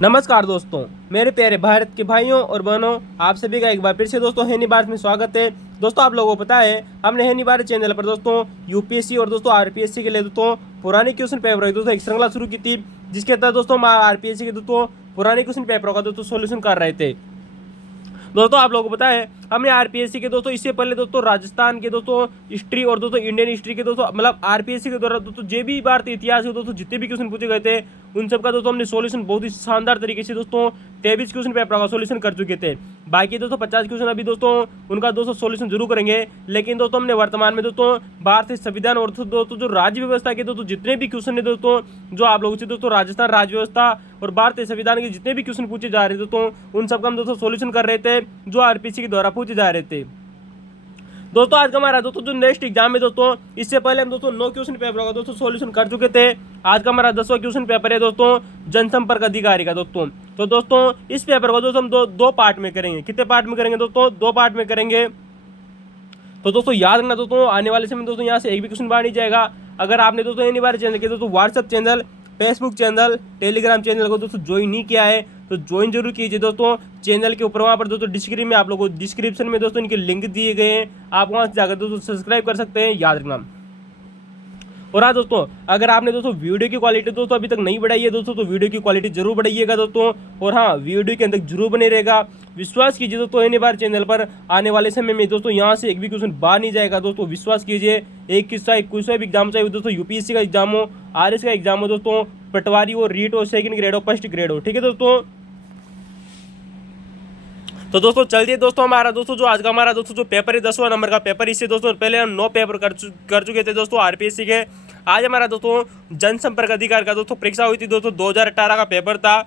नमस्कार दोस्तों, मेरे प्यारे भारत के भाइयों और बहनों, आप सभी का एक बार फिर से दोस्तों हैनी भारत में स्वागत है। दोस्तों आप लोगों को पता है, हमने हैनी भारत चैनल पर दोस्तों यूपीएससी और दोस्तों आरपीएससी के लिए दोस्तों पुराने क्वेश्चन पेपर दोस्तों एक श्रृंखला शुरू की थी, जिसके तहत दोस्तों हम आरपीएससी के दोस्तों पुराने क्वेश्चन पेपरों का दोस्तों सोल्यूशन कर रहे थे। दोस्तों आप लोगों को पता है, हमने आरपीएससी के दोस्तों इससे पहले दोस्तों राजस्थान के दोस्तों हिस्ट्री और दोस्तों इंडियन हिस्ट्री के दोस्तों मतलब आरपीएससी के द्वारा दोस्तों जो भी भारतीय इतिहास के दोस्तों जितने भी क्वेश्चन पूछे गए थे, उन सब का दोस्तों हमने सॉल्यूशन बहुत ही शानदार तरीके से दोस्तों 23 क्वेश्चन पेपर का सॉल्यूशन कर चुके थे। बाकी दोस्तों 50 क्वेश्चन अभी दोस्तों उनका दोस्तों सॉल्यूशन जरूर करेंगे, लेकिन दोस्तों हमने वर्तमान में दोस्तों भारतीय संविधान और दोस्तों जो राज्य व्यवस्था के दोस्तों जितने भी क्वेश्चन है दोस्तों, जो आप लोगों से दोस्तों राजस्थान राज्य व्यवस्था और भारतीय संविधान के जितने भी क्वेश्चन पूछे जा रहे थे दोस्तों, उन सबका हम दोस्तों सॉल्यूशन कर रहे थे जो आरपीएससी के द्वारा पूछे जा रहे थे। दोस्तों आज का हमारा दोस्तों जो नेक्स्ट एग्जाम है दोस्तों, इससे पहले हम दोस्तों 9 क्वेश्चन पेपर का दोस्तों सॉल्यूशन कर चुके थे। आज का हमारा 10वां क्वेश्चन पेपर है दोस्तों जनसंपर्क अधिकारी का दोस्तों। तो दोस्तों इस पेपर को दोस्तों हम दो पार्ट में करेंगे। कितने पार्ट में करेंगे दोस्तों? 2 पार्ट में करेंगे। तो दोस्तों याद रखना दोस्तों, आने वाले समय दोस्तों यहाँ से एक भी क्वेश्चन बाहर नहीं जाएगा। अगर आपने दोस्तों हैनी भारत चैनल के दोस्तों WhatsApp channel, Facebook channel, Telegram channel को दोस्तों ज्वाइन नहीं किया है तो ज्वाइन जरूर कीजिए दोस्तों। चैनल के ऊपर वहाँ पर दोस्तों डिस्क्रिप्शन में दोस्तों इनके लिंक दिए गए हैं, आप वहाँ से जाकर दोस्तों सब्सक्राइब कर सकते हैं, याद रखना। और हाँ दोस्तों, अगर आपने दोस्तों वीडियो की क्वालिटी दोस्तों अभी तक नहीं बढ़ाई है दोस्तों, तो वीडियो की क्वालिटी जरूर बढ़ाइएगा दोस्तों। और हाँ, वीडियो के अंदर जरूर बने रहेगा। विश्वास कीजिए दोस्तों, हैनी भारत चैनल पर आने वाले समय में दोस्तों यहाँ से एक भी क्वेश्चन बाहर नहीं जाएगा दोस्तों, विश्वास कीजिए। एक किस्सा कोई सा भी एग्जाम चाहे दोस्तों, यूपीएससी का एग्जाम हो, आरएस का एग्जाम हो दोस्तों, पटवारी हो, रीट हो, सेकंड ग्रेड हो, फर्स्ट ग्रेड हो, ठीक है दोस्तों। तो दोस्तों चलिए दोस्तों, हमारा दोस्तों जो आज का हमारा दोस्तों जो पेपर है 10वां नंबर का पेपर, इससे दोस्तों पहले हम 9 पेपर कर चुके थे दोस्तों आरपीएससी के। आज हमारा दोस्तों जनसंपर्क अधिकारी का दोस्तों परीक्षा हुई थी दोस्तों, 2018 का पेपर था।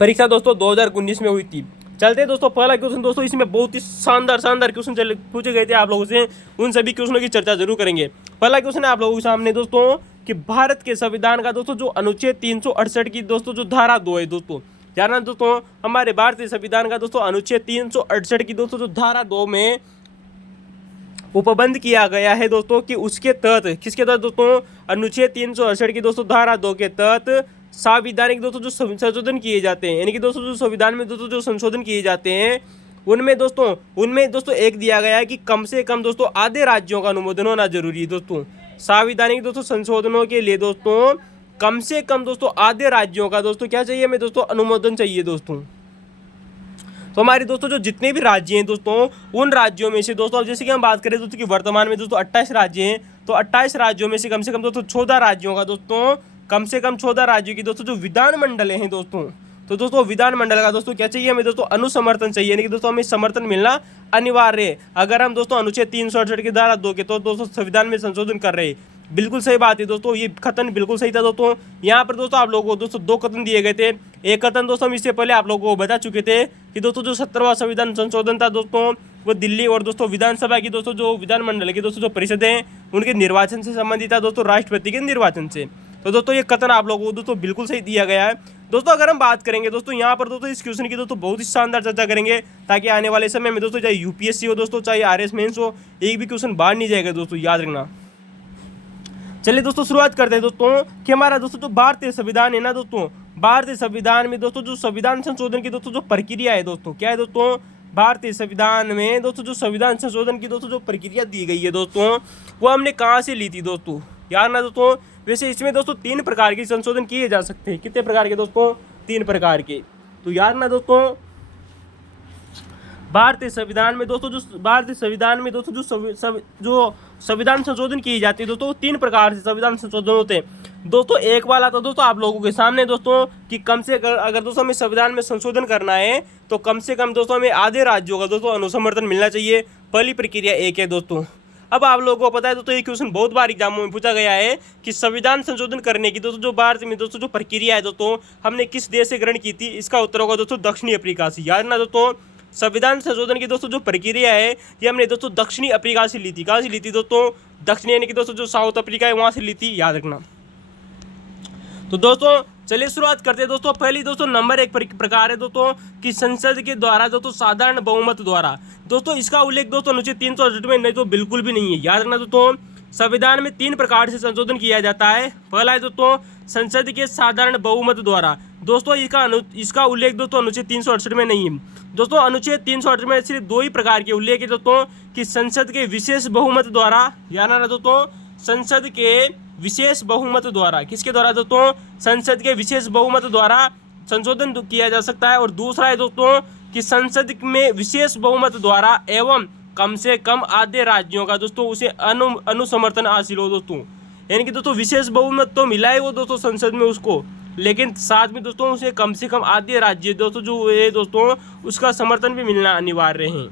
परीक्षा दोस्तों 2019 में हुई थी। चलते दोस्तों पहला क्वेश्चन दोस्तों, इसमें बहुत ही शानदार क्वेश्चन पूछे गए थे आप लोगों से, उन सभी क्वेश्चनों की चर्चा जरूर करेंगे। पहला क्वेश्चन है आप लोगों के सामने दोस्तों कि भारत के संविधान का दोस्तों जो अनुच्छेद 368 की दोस्तों जो धारा 2 है दोस्तों, जानना दोस्तों, हमारे भारतीय संविधान का दोस्तों अनुच्छेद 368 की दोस्तों जो धारा 2 में उपबंध किया गया है दोस्तों कि उसके तहत, किसके तहत दोस्तों, अनुच्छेद 368 की दोस्तों धारा 2 के तहत संवैधानिक दोस्तों जो संशोधन किए जाते हैं, यानी कि दोस्तों जो संविधान में दोस्तों जो संशोधन किए जाते हैं, उनमें दोस्तों एक दिया गया है कि कम से कम दोस्तों आधे राज्यों का अनुमोदन होना जरूरी है दोस्तों। संवैधानिक दोस्तों संशोधनों के लिए दोस्तों कम से कम दोस्तों आधे राज्यों का दोस्तों क्या चाहिए हमें दोस्तों, अनुमोदन चाहिए दोस्तों। तो हमारे दोस्तों जो जितने भी राज्य हैं दोस्तों, उन राज्यों में से दोस्तों, जैसे कि हम बात करें दोस्तों कि वर्तमान में दोस्तों 28 राज्य हैं, तो 28 राज्यों में से कम दोस्तों 14 राज्यों का दोस्तों, कम से कम 14 राज्यों की दोस्तों जो विधानमंडल हैं दोस्तों, तो दोस्तों विधानमंडल का दोस्तों क्या चाहिए हमें दोस्तों, अनुसमर्थन चाहिए, यानी कि दोस्तों हमें समर्थन मिलना अनिवार्य है। अगर हम दोस्तों अनुच्छेद 368 की धारा 2 के तो दोस्तों संविधान में संशोधन कर रहे हैं, बिल्कुल सही बात है दोस्तों, ये कथन बिल्कुल सही था दोस्तों। यहाँ पर दोस्तों आप लोगों को दोस्तों 2 कथन दिए गए थे। एक कथन दोस्तों हम इससे पहले आप लोगों को बता चुके थे कि दोस्तों जो 17वां संविधान संशोधन था दोस्तों, वो दिल्ली और दोस्तों विधानसभा की दोस्तों जो विधानमंडल की दोस्तों जो परिषद हैं, उनके निर्वाचन से संबंधित था दोस्तों, राष्ट्रपति के निर्वाचन से। तो दोस्तों ये कथन आप लोगों को दोस्तों बिल्कुल सही दिया गया है दोस्तों। अगर हम बात करेंगे दोस्तों यहाँ पर दोस्तों इस क्वेश्चन की दोस्तों बहुत ही शानदार चर्चा करेंगे, ताकि आने वाले समय में दोस्तों चाहे यूपीएससी हो दोस्तों, चाहे आरएस मेंस हो, एक भी क्वेश्चन बाहर नहीं जाएगा दोस्तों, याद रखना। चलिए दोस्तों शुरुआत करते हैं दोस्तों कि हमारा दोस्तों जो भारतीय संविधान है ना दोस्तों, भारतीय संविधान में दोस्तों जो संविधान संशोधन की दोस्तों जो प्रक्रिया है दोस्तों, क्या है दोस्तों, भारतीय संविधान में दोस्तों जो संविधान संशोधन की दोस्तों जो प्रक्रिया दी गई है दोस्तों, वो हमने कहाँ से ली थी दोस्तों, याद ना दोस्तों। वैसे इसमें दोस्तों 3 प्रकार के संशोधन किए जा सकते हैं। कितने प्रकार के दोस्तों? 3 प्रकार के। तो याद ना दोस्तों, भारतीय संविधान में दोस्तों जो संविधान संशोधन की जाती है दोस्तों, 3 प्रकार से संविधान संशोधन होते हैं दोस्तों। एक वाला तो दोस्तों आप लोगों के सामने दोस्तों कि कम से कम अगर दोस्तों हमें संविधान में संशोधन करना है तो कम से कम दोस्तों हमें आधे राज्यों का दोस्तों अनुसमर्थन मिलना चाहिए। पहली प्रक्रिया एक है दोस्तों। अब आप लोगों को पता है दोस्तों, ये क्वेश्चन बहुत बार एग्जामों में पूछा गया है कि संविधान संशोधन करने की दोस्तों जो भारत में दोस्तों जो प्रक्रिया है दोस्तों, हमने किस देश से ग्रहण की थी? इसका उत्तर होगा दोस्तों दक्षिणी अफ्रीका से। याद ना दोस्तों, संविधान संशोधन की दोस्तों जो प्रक्रिया है ये हमने दोस्तों दक्षिणी अफ्रीका से ली थी। कहाँ से ली थी दोस्तों? दक्षिणी यानी कि दोस्तों जो साउथ अफ्रीका है वहाँ से ली थी, याद रखना। तो दोस्तों चलिए शुरुआत करते हैं दोस्तों। पहली दोस्तों नंबर 1 प्रकार है दोस्तों कि संसद के द्वारा दोस्तों साधारण बहुमत द्वारा। दोस्तों इसका उल्लेख दोस्तों अनुच्छेद 368 में नहीं तो बिल्कुल भी नहीं है, याद रखना दोस्तों। संविधान में 3 प्रकार से संशोधन किया जाता है। पहला है दोस्तों संसद के साधारण बहुमत द्वारा। दोस्तों इसका उल्लेख दोस्तों अनुच्छेद 368 में नहीं है। दोस्तों अनुच्छेद 368 में सिर्फ दो ही प्रकार के उल्लेख है दोस्तों, कि संसद के विशेष बहुमत द्वारा, याद रखना दोस्तों, संसद के विशेष बहुमत द्वारा, किसके द्वारा दोस्तों, संसद के विशेष बहुमत द्वारा संशोधन किया जा सकता है। और दूसरा है दोस्तों कि संसद में विशेष बहुमत द्वारा एवं कम से कम आधे राज्यों का दोस्तों उसे अनुसमर्थन हासिल हो दोस्तों। यानी कि दोस्तों विशेष बहुमत तो मिला है वो दोस्तों संसद में उसको, लेकिन साथ में दोस्तों उसे कम से कम आधे राज्य दोस्तों जो है दोस्तों उसका समर्थन भी मिलना अनिवार्य है।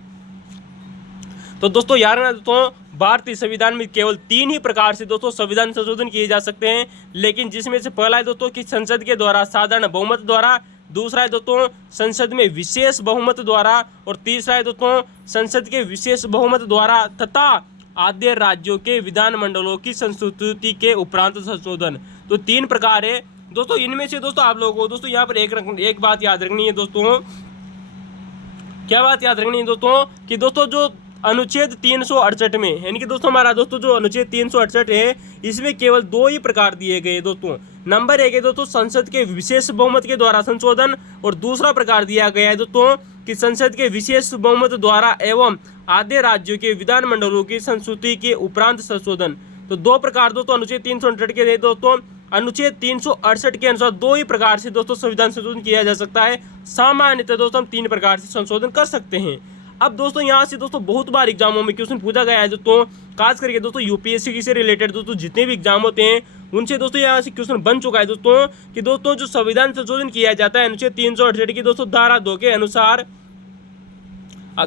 तो दोस्तों याद रखना दोस्तों, भारतीय संविधान में केवल 3 ही प्रकार से दोस्तों संविधान संशोधन किए जा सकते हैं, लेकिन जिसमें से पहला है दोस्तों कि संसद के द्वारा साधारण बहुमत द्वारा, दूसरा है दोस्तों संसद में विशेष बहुमत द्वारा, और तीसरा है दोस्तों संसद के विशेष बहुमत द्वारा तथा आधे राज्यों के विधानमंडलों की संस्तुति के उपरांत संशोधन। तो 3 प्रकार है दोस्तों। इनमें से दोस्तों आप लोगों को दोस्तों यहाँ पर एक बात याद रखनी है दोस्तों। क्या बात याद रखनी है दोस्तों, कि दोस्तों जो अनुच्छेद 368 में, यानी कि दोस्तों हमारा दोस्तों जो अनुच्छेद 368 है, इसमें केवल 2 ही प्रकार दिए गए दोस्तों। नंबर 1 है दोस्तों संसद के विशेष बहुमत के द्वारा संशोधन, और दूसरा प्रकार दिया गया है दोस्तों कि संसद के विशेष बहुमत द्वारा एवं आधे राज्यों के विधानमंडलों की संस्तुति के उपरांत संशोधन। तो 2 प्रकार दोस्तों अनुच्छेद 368 के है दोस्तों। अनुच्छेद 368 के अनुसार 2 ही प्रकार से दोस्तों संविधान संशोधन किया जा सकता है। सामान्यतः दोस्तों हम 3 प्रकार से संशोधन कर सकते हैं। अब दोस्तों यहाँ से दोस्तों बहुत बार एग्जामों में क्वेश्चन पूछा गया है दोस्तों, खास करके दोस्तों यूपीएससी से रिलेटेड दोस्तों जितने भी एग्जाम होते हैं उनसे दोस्तों यहाँ से क्वेश्चन बन चुका है दोस्तों, कि दोस्तों जो संविधान संशोधन किया जाता है अनुच्छेद 368 की दोस्तों धारा 2 के अनुसार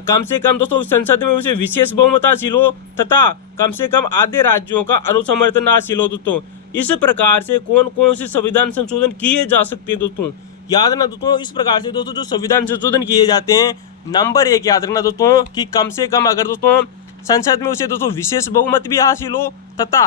कम से कम दोस्तों संसद में उसे विशेष बहुमत हासिल हो तथा कम से कम आधे राज्यों का अनुसमर्थन हासिल हो दोस्तों। इस प्रकार से कौन कौन से संविधान संशोधन किए जा सकते हैं दोस्तों, याद रखना दोस्तों। इस प्रकार से दोस्तों जो संविधान संशोधन किए जाते हैं, नंबर 1 याद रखना दोस्तों कि कम से कम अगर दोस्तों संसद में उसे दोस्तों विशेष बहुमत भी हासिल हो तथा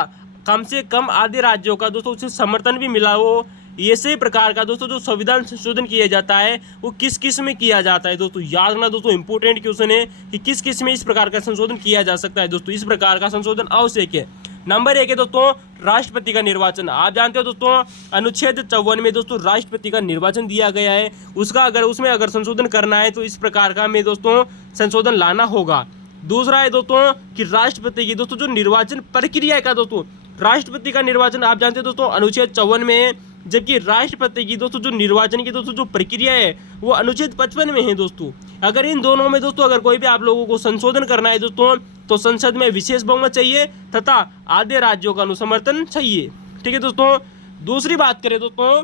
कम से कम आधे राज्यों का दोस्तों उसे समर्थन भी मिला हो। ऐसे प्रकार का दोस्तों जो संविधान संशोधन किया जाता है वो किस किस में किया जाता है दोस्तों, याद रखना दोस्तों। इंपोर्टेंट क्वेश्चन है कि किस किस में इस प्रकार का संशोधन किया जा सकता है दोस्तों। इस प्रकार का संशोधन आवश्यक है। नंबर 1 है दोस्तों राष्ट्रपति का निर्वाचन। आप जानते हो दोस्तों अनुच्छेद 54 में दोस्तों राष्ट्रपति का निर्वाचन दिया गया है, उसका उसमें अगर संशोधन करना है तो इस प्रकार का हमें दोस्तों संशोधन लाना होगा। दूसरा है दोस्तों कि राष्ट्रपति की दोस्तों जो निर्वाचन प्रक्रिया का दोस्तों, राष्ट्रपति का निर्वाचन आप जानते हो दोस्तों अनुच्छेद 54 में है, जबकि राष्ट्रपति की दोस्तों जो निर्वाचन की दोस्तों जो प्रक्रिया है वो अनुच्छेद 55 में है दोस्तों। अगर इन दोनों में दोस्तों अगर कोई भी आप लोगों को संशोधन करना है दोस्तों तो संसद में विशेष बहुमत चाहिए तथा आधे राज्यों का अनुसमर्थन चाहिए। ठीक है दोस्तों। दूसरी बात करें दोस्तों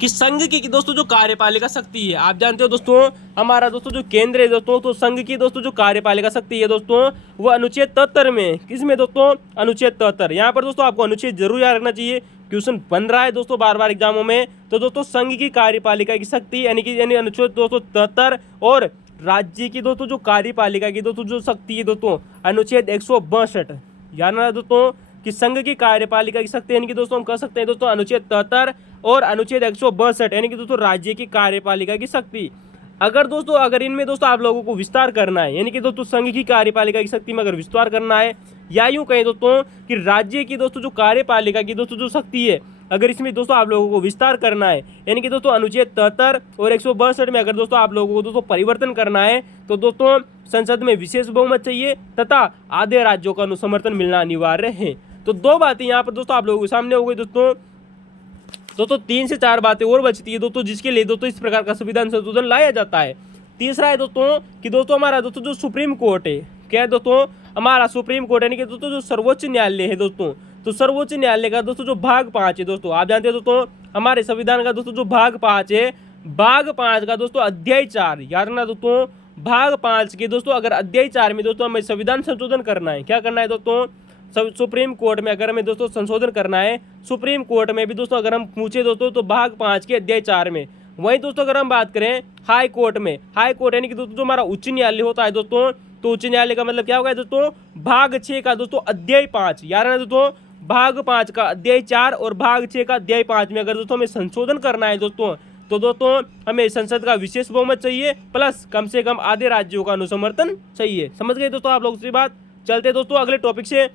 कि संघ की दोस्तों जो कार्यपालिका शक्ति है, आप जानते हो दोस्तों हमारा दोस्तों जो केंद्र है दोस्तों, तो संघ की दोस्तों जो कार्यपालिका शक्ति है दोस्तों वो अनुच्छेद 73 में, किसमें दोस्तों अनुच्छेद 73। यहाँ पर दोस्तों आपको अनुच्छेद जरूर याद रखना चाहिए, क्वेश्चन बन रहा है दोस्तों बार बार एग्जामों में। तो दोस्तों संघ की कार्यपालिका की शक्ति यानी अनुच्छेद दोस्तों 73, और राज्य की दोस्तों जो कार्यपालिका की दोस्तों जो शक्ति है दोस्तों अनुच्छेद 162। याद रखना दोस्तों कि संघ की कार्यपालिका की शक्ति यानी कि दोस्तों हम कह सकते हैं दोस्तों अनुच्छेद 73 और अनुच्छेद 162 यानी कि दोस्तों राज्य की कार्यपालिका की शक्ति। अगर इनमें दोस्तों आप लोगों को विस्तार करना है, यानी कि दोस्तों संघ की कार्यपालिका की शक्ति में अगर विस्तार करना है, या यूं कहें दोस्तों कि राज्य की दोस्तों जो कार्यपालिका की दोस्तों जो शक्ति है, अगर इसमें दोस्तों आप लोगों को विस्तार करना है, यानी कि दोस्तों अनुच्छेद 73 और 162 में अगर दोस्तों आप लोगों को दोस्तों परिवर्तन करना है तो दोस्तों संसद में विशेष बहुमत चाहिए तथा आधे राज्यों का अनुसमर्थन मिलना अनिवार्य है। तो 2 बातें यहाँ पर दोस्तों आप लोगों के सामने हो गई दोस्तों। 3 से 4 बातें और बचती है दोस्तों, जिसके लिए दोस्तों इस प्रकार का संविधान संशोधन लाया जाता है। तीसरा है दोस्तों कि दोस्तों हमारा दोस्तों जो सुप्रीम कोर्ट है, क्या है दोस्तों हमारा सुप्रीम कोर्ट यानी कि दोस्तों जो सर्वोच्च न्यायालय है दोस्तों, तो सर्वोच्च न्यायालय का दोस्तों जो भाग 5 है दोस्तों, आप जानते हैं दोस्तों हमारे संविधान का दोस्तों जो भाग 5 है, भाग 5 का दोस्तों अध्याय 4, याद रखना दोस्तों भाग 5 के दोस्तों अगर अध्याय 4 में दोस्तों हमें संविधान संशोधन करना है, क्या करना है दोस्तों सुप्रीम कोर्ट में अगर हमें दोस्तों संशोधन करना है, सुप्रीम कोर्ट में भी दोस्तों अगर हम पूछे दोस्तों तो भाग 5 के अध्याय 4 में। वहीं दोस्तों अगर हम बात करें हाई कोर्ट में, हाई कोर्ट यानी कि दोस्तों जो हमारा उच्च न्यायालय होता है दोस्तों, तो उच्च न्यायालय का मतलब क्या होगा दोस्तों भाग 6 का दोस्तों अध्याय 5, याद रखना दोस्तों भाग 5 का अध्याय 4 और भाग 6 का अध्याय 5 में अगर दोस्तों हमें संशोधन करना है दोस्तों, तो दोस्तों हमें संसद का विशेष बहुमत चाहिए प्लस कम से कम आधे राज्यों का अनुसमर्थन चाहिए। समझ गए दोस्तों आप लोग दूसरी बात। चलते दोस्तों अगले टॉपिक से।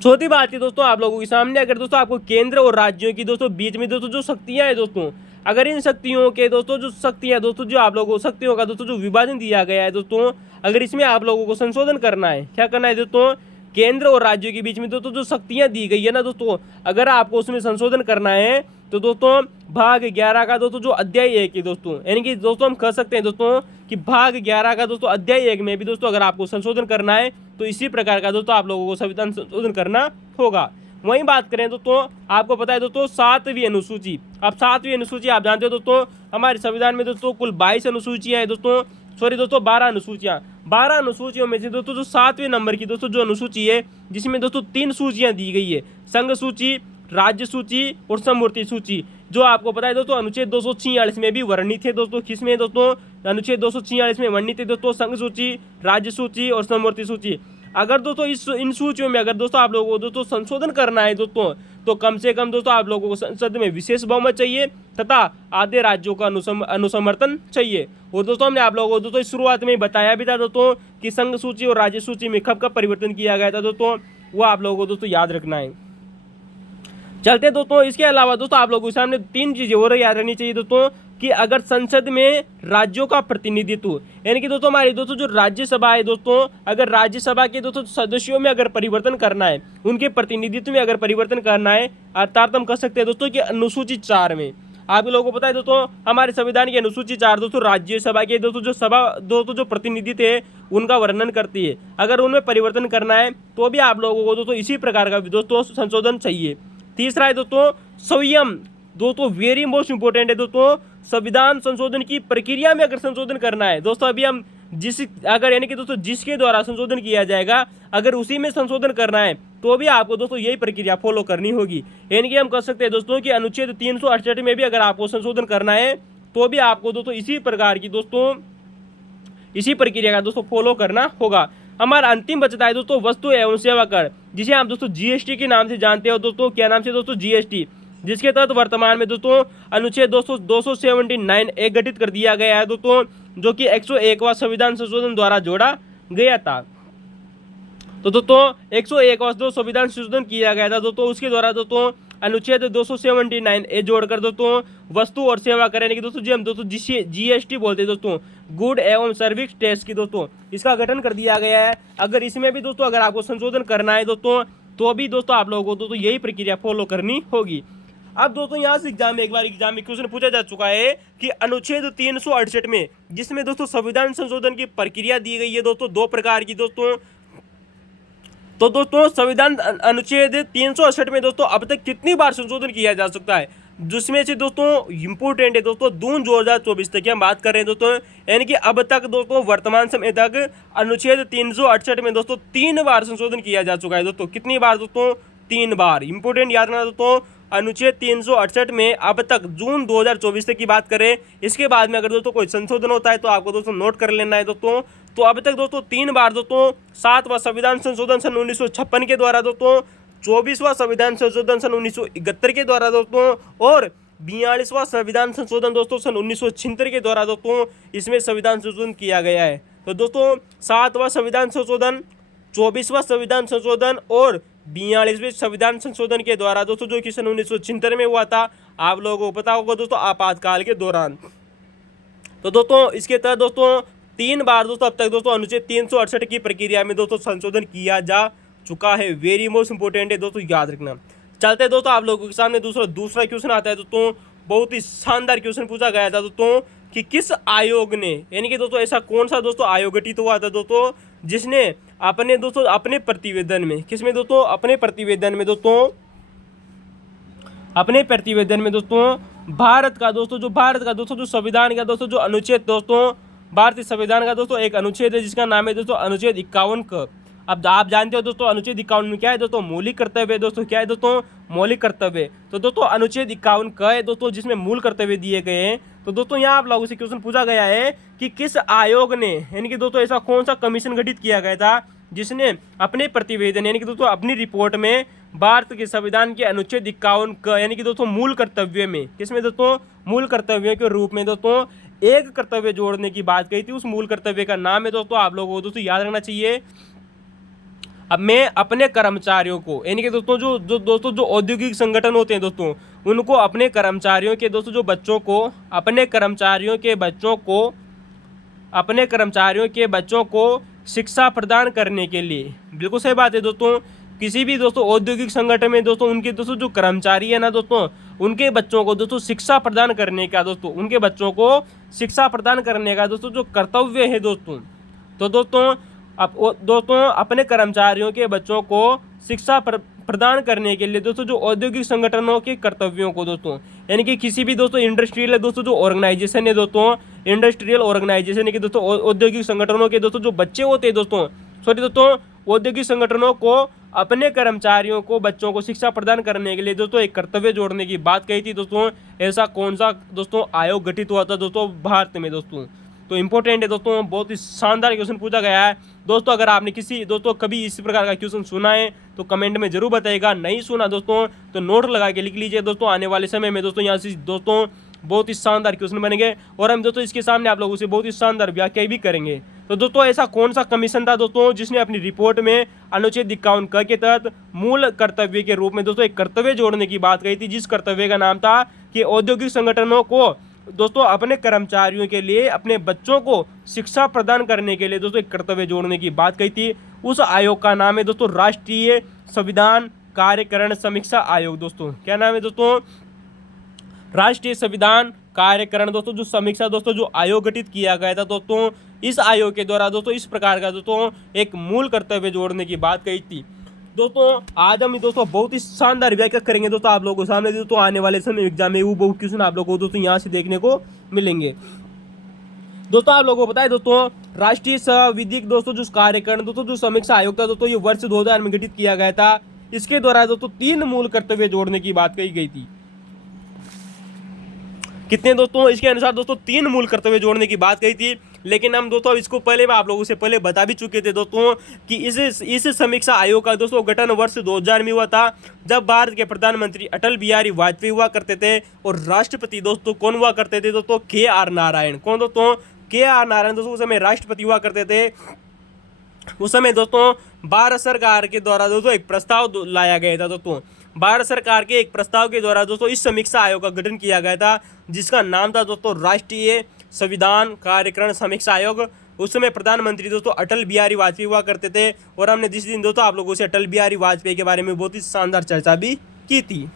चौथी बात है दोस्तों आप लोगों के सामने, अगर दोस्तों आपको केंद्र और राज्यों की दोस्तों बीच में दोस्तों जो शक्तियां हैं दोस्तों, अगर इन शक्तियों के दोस्तों जो शक्तियां दोस्तों जो आप लोगों को शक्तियों का दोस्तों जो विभाजन दिया गया है दोस्तों, अगर इसमें आप लोगों को संशोधन करना है, क्या करना है दोस्तों, केंद्र और राज्यों के बीच में दोस्तों जो शक्तियां दी गई है ना दोस्तों, अगर आपको उसमें संशोधन करना है तो दोस्तों भाग 11 का दोस्तों जो अध्याय 1 है दोस्तों, यानी कि दोस्तों हम कह सकते हैं दोस्तों कि भाग 11 का दोस्तों अध्याय 1 में भी दोस्तों अगर आपको संशोधन करना है तो इसी प्रकार का दोस्तों आप लोगों को संविधान संशोधन करना होगा। वहीं बात करें दोस्तों, आपको पता है दोस्तों 7वीं अनुसूची, अब 7वीं अनुसूची आप जानते हो दोस्तों हमारे संविधान में दोस्तों कुल 22 अनुसूचियां हैं दोस्तों, सॉरी दोस्तों 12 अनुसूचियां, 12 अनुसूचियों में से दोस्तों जो 7वें नंबर की दोस्तों जो अनुसूची है, जिसमें दोस्तों 3 सूचियां दी गई है, संघ सूची, राज्य सूची और समवर्ती सूची, जो आपको पता है दोस्तों अनुच्छेद 246 में भी वर्णित है दोस्तों, किसमें दोस्तों, अनुच्छेद 246 में वर्णित है दोस्तों संघ सूची, राज्य सूची और समवर्ती सूची। अगर दोस्तों इन सूचियों में अगर दोस्तों आप लोगों को दोस्तों संशोधन करना है दोस्तों, तो कम से कम दोस्तों आप लोगों को संसद में विशेष बहुमत चाहिए तथा आधे राज्यों का अनुसमर्थन चाहिए। और दोस्तों हमने आप लोगों को दोस्तों शुरुआत में बताया भी था दोस्तों कि संघ सूची और राज्य सूची में कब कब परिवर्तन किया गया था दोस्तों, वो आप लोगों को दोस्तों याद रखना है। चलते दोस्तों, इसके अलावा दोस्तों आप लोगों के सामने 3 चीजें और याद रखनी चाहिए दोस्तों, कि अगर संसद में राज्यों का प्रतिनिधित्व, यानी कि दोस्तों हमारी दोस्तों जो राज्यसभा है दोस्तों, अगर राज्यसभा के दोस्तों सदस्यों में अगर परिवर्तन करना है, उनके प्रतिनिधित्व में अगर परिवर्तन करना है, अर्थात हम कह सकते हैं दोस्तों कि अनुसूची 4 में, आप लोगों को पता है दोस्तों हमारे संविधान की अनुसूची 4 दोस्तों राज्यसभा के दोस्तों जो सभा दोस्तों जो प्रतिनिधित्व है उनका वर्णन करती है, अगर उनमें परिवर्तन करना है तो भी आप लोगों को दोस्तों इसी प्रकार का दोस्तों संशोधन चाहिए। तीसरा है दोस्तों संयम, दोस्तों वेरी मोस्ट इंपोर्टेंट है दोस्तों, संविधान संशोधन की प्रक्रिया में अगर संशोधन करना है दोस्तों, अभी हम जिस अगर यानी कि दोस्तों जिसके द्वारा संशोधन किया जाएगा अगर उसी में संशोधन करना है तो भी आपको दोस्तों यही प्रक्रिया फॉलो करनी होगी। यानी कि हम कह सकते हैं दोस्तों कि अनुच्छेद 368 में भी अगर आपको संशोधन करना है तो भी आपको दोस्तों इसी प्रकार की दोस्तों इसी प्रक्रिया का दोस्तों फॉलो करना होगा। हमारा अंतिम बचता है दोस्तों वस्तु एवं सेवा कर, जिसे आप दोस्तों जीएसटी के नाम से जानते हो दोस्तों, क्या नाम से दोस्तों, जीएसटी, जिसके तहत वर्तमान में दोस्तों अनुच्छेद 279 एक गठित कर दिया गया है दोस्तों, जो कि 101वां संविधान संशोधन द्वारा जोड़ा गया था। तो दोस्तों 101वां जो संविधान संशोधन किया गया था दोस्तों, उसके द्वारा दोस्तों अनुच्छेद 279 ए जोड़कर दोस्तों वस्तु और सेवा करें कि दोस्तों जी हम दोस्तों जिसे जीएसटी बोलते हैं दोस्तों, गुड एवं सर्विस टैक्स की दोस्तों इसका गठन कर दिया गया है। अगर इसमें भी दोस्तों अगर आपको संशोधन करना है दोस्तों तो भी दोस्तों आप लोगों को दोस्तों यही प्रक्रिया फॉलो करनी होगी। अब दोस्तों यहाँ से एग्जाम में एक बार एग्जाम में क्वेश्चन पूछा जा चुका है कि अनुच्छेद 368 में, जिसमें दोस्तों संविधान संशोधन की प्रक्रिया दी गई है दोस्तों 2 प्रकार की दोस्तों, तो दोस्तों संविधान अनुच्छेद 368 में दोस्तों अब तक कितनी बार संशोधन किया जा सकता है, जिसमें से दोस्तों इंपोर्टेंट है दोस्तों जून 2024 तक की हम बात कर रहे हैं दोस्तों, यानी कि अब तक दोस्तों वर्तमान समय तक अनुच्छेद 368 में दोस्तों 3 बार संशोधन किया जा चुका है दोस्तों। कितनी बार दोस्तों, 3 बार। इंपोर्टेंट याद रखना दोस्तों, अनुच्छेद 368 में अब तक जून 2024 तक की बात करें, इसके बाद में अगर दोस्तों कोई संशोधन होता है तो आपको दोस्तों नोट कर लेना है दोस्तों। तो अब तक दोस्तों 3 बार दोस्तों 7वां संविधान संशोधन सन 1956 के द्वारा दोस्तों, 24वां संविधान संशोधन सन 1971 के द्वारा दोस्तों और 42वां संविधान संशोधन दोस्तों सन 1976 के द्वारा दोस्तों इसमें संविधान संशोधन किया गया है। तो दोस्तों 7वां संविधान संशोधन, 24वां संविधान संशोधन और 42वें संविधान संशोधन के द्वारा दोस्तों जो कि सन 1976 में हुआ था, आप लोगों को पता होगा दोस्तों आपातकाल के दौरान। तो दोस्तों इसके तहत दोस्तों 3 बार दोस्तों अब तक दोस्तों अनुच्छेद 368 की प्रक्रिया में दोस्तों संशोधन किया जा चुका है। वेरी मोस्ट इंपोर्टेंट है दोस्तों, याद रखना। चलते हैं दोस्तों आप लोगों के सामने दूसरा क्वेश्चन आता है दोस्तों, बहुत ही शानदार क्वेश्चन पूछा गया था दोस्तों कि किस आयोग ने, यानी कि दोस्तों ऐसा कौन सा दोस्तों आयोग गठित हुआ था दोस्तों जिसने अपने प्रतिवेदन में, किसमें दोस्तों, अपने प्रतिवेदन में दोस्तों भारत का दोस्तों जो संविधान का दोस्तों जो अनुच्छेद दोस्तों, भारतीय संविधान का दोस्तों एक अनुच्छेद है जिसका नाम है दोस्तों अनुच्छेद 51 क। अब आप जानते हो दोस्तों अनुच्छेद 51 में क्या है दोस्तों, मौलिक कर्तव्य दोस्तों, क्या है दोस्तों, मौलिक कर्तव्य। तो दोस्तों अनुच्छेद 51 क है दोस्तों जिसमें मूल कर्तव्य दिए गए हैं। तो दोस्तों यहाँ आप लोगों से क्वेश्चन पूछा गया है कि किस आयोग ने, यानी कि दोस्तों ऐसा कौन सा कमीशन गठित किया गया था जिसने अपने प्रतिवेदन यानी कि दोस्तों अपनी रिपोर्ट में भारत के संविधान के अनुच्छेद 51 क यानी कि दोस्तों मूल कर्तव्य में, किसमें दोस्तों, मूल कर्तव्य के रूप में दोस्तों एक कर्तव्य जोड़ने की बात कही थी। उस मूल कर्तव्य का नाम है दोस्तों, आप लोगों को दोस्तों याद रखना चाहिए, अब मैं अपने कर्मचारियों को, यानी कि दोस्तों जो औद्योगिक संगठन होते हैं दोस्तों, उनको अपने कर्मचारियों के दोस्तों जो बच्चों को, अपने कर्मचारियों के बच्चों को शिक्षा प्रदान करने के लिए, बिल्कुल सही बात है दोस्तों, किसी भी दोस्तों औद्योगिक संगठन में दोस्तों उनके दोस्तों जो कर्मचारी है ना दोस्तों, उनके बच्चों को दोस्तों शिक्षा प्रदान करने का दोस्तों, उनके बच्चों को शिक्षा प्रदान करने का दोस्तों जो कर्तव्य है दोस्तों, तो दोस्तों अपने कर्मचारियों के बच्चों को शिक्षा प्रदान करने के लिए दोस्तों जो औद्योगिक संगठनों के कर्तव्यों को दोस्तों, यानी कि किसी भी दोस्तों इंडस्ट्रियल है दोस्तों जो ऑर्गेनाइजेशन है दोस्तों, इंडस्ट्रियल ऑर्गेनाइजेशन है कि दोस्तों औद्योगिक संगठनों के दोस्तों जो बच्चे होते हैं दोस्तों औद्योगिक संगठनों को अपने कर्मचारियों को बच्चों को शिक्षा प्रदान करने के लिए दोस्तों एक कर्तव्य जोड़ने की बात कही थी दोस्तों। ऐसा कौन सा दोस्तों आयोग गठित हुआ था दोस्तों भारत में दोस्तों? तो इंपॉर्टेंट है दोस्तों, बहुत ही शानदार क्वेश्चन पूछा गया है दोस्तों। अगर आपने कभी इसी प्रकार का क्वेश्चन सुना है तो कमेंट में जरूर बताइएगा, नहीं सुना दोस्तों तो नोट लगा के लिख लीजिए दोस्तों। आने वाले समय में दोस्तों यहाँ से दोस्तों बहुत ही शानदार क्वेश्चन बनेंगे और हम दोस्तों इसके सामने आप लोगों से बहुत ही शानदार व्याख्या भी करेंगे। तो दोस्तों ऐसा कौन सा कमीशन था दोस्तों जिसने अपनी रिपोर्ट में अनुच्छेद 51 के तहत मूल कर्तव्य के रूप में दोस्तों एक कर्तव्य जोड़ने की बात कही थी, जिस कर्तव्य का नाम था कि औद्योगिक संगठनों को दोस्तों अपने कर्मचारियों के लिए, अपने बच्चों को शिक्षा प्रदान करने के लिए दोस्तों एक कर्तव्य जोड़ने की बात कही थी। उस आयोग का नाम है दोस्तों राष्ट्रीय संविधान कार्यकरण समीक्षा आयोग दोस्तों। क्या नाम है दोस्तों? राष्ट्रीय संविधान कार्यकरण दोस्तों जो समीक्षा दोस्तों जो आयोग गठित किया गया था दोस्तों, इस आयोग के द्वारा दोस्तों इस प्रकार का दोस्तों एक मूल कर्तव्य जोड़ने की बात कही थी दोस्तों। आज हम दोस्तों बहुत ही शानदार व्याख्या करेंगे दोस्तों आप लोगों के सामने दोस्तों। आने वाले समय एग्जाम में वो बहुत क्वेश्चन आप लोगों को दोस्तों यहाँ से देखने को मिलेंगे दोस्तों। आप लोगों को पता है दोस्तों राष्ट्रीय संविधिक दोस्तों जो कार्यकरण दोस्तों जो समीक्षा आयोग था दोस्तों, ये वर्ष 2000 में गठित किया गया था। इसके द्वारा दोस्तों 3 मूल कर्तव्य जोड़ने की बात कही गई थी। कितने दोस्तों? इसके अनुसार दोस्तों 3 मूल कर्तव्य जोड़ने की बात कही थी। लेकिन हम दोस्तों इसको पहले आप लोगों से पहले बता भी चुके थे दोस्तों कि इस समीक्षा आयोग का दोस्तों गठन वर्ष 2000 में हुआ था, जब भारत के प्रधानमंत्री अटल बिहारी वाजपेयी हुआ करते थे और राष्ट्रपति दोस्तों कौन हुआ करते थे दोस्तों? KR नारायण। कौन दोस्तों? KR नारायण दोस्तों उस समय राष्ट्रपति हुआ करते थे। उस समय दोस्तों भारत सरकार के द्वारा दोस्तों एक प्रस्ताव लाया गया था दोस्तों। भारत सरकार के एक प्रस्ताव के द्वारा दोस्तों इस समीक्षा आयोग का गठन किया गया था, जिसका नाम था दोस्तों राष्ट्रीय संविधान कार्यकरण समीक्षा आयोग। उस समय प्रधानमंत्री दोस्तों अटल बिहारी वाजपेयी हुआ करते थे और हमने जिस दिन दोस्तों आप लोगों से अटल बिहारी वाजपेयी के बारे में बहुत ही शानदार चर्चा भी की थी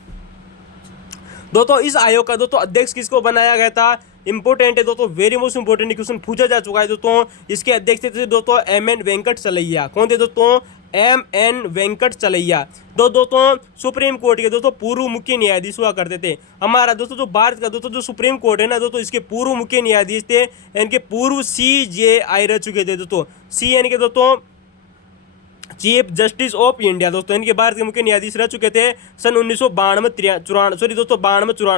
दोस्तों। इस आयोग का दोस्तों अध्यक्ष किसको बनाया गया था? इंपॉर्टेंट है दोस्तों, वेरी मोस्ट इंपॉर्टेंट क्वेश्चन पूछा जा चुका है दोस्तों। इसके अध्यक्ष थे दोस्तों MN वेंकट चलैया। कौन थे दोस्तों? MN वेंकट चलैया। दोस्तों सुप्रीम कोर्ट के दोस्तों पूर्व मुख्य न्यायाधीश हुआ करते थे। हमारा दोस्तों जो भारत का दोस्तों जो सुप्रीम कोर्ट है ना दोस्तों, इसके पूर्व मुख्य न्यायाधीश थे, इनके पूर्व CJI रह चुके थे दोस्तों। C यानी कि दोस्तों चीफ जस्टिस ऑफ इंडिया दोस्तों, इनके भारत के मुख्य न्यायाधीश रह चुके थे सन 1993 और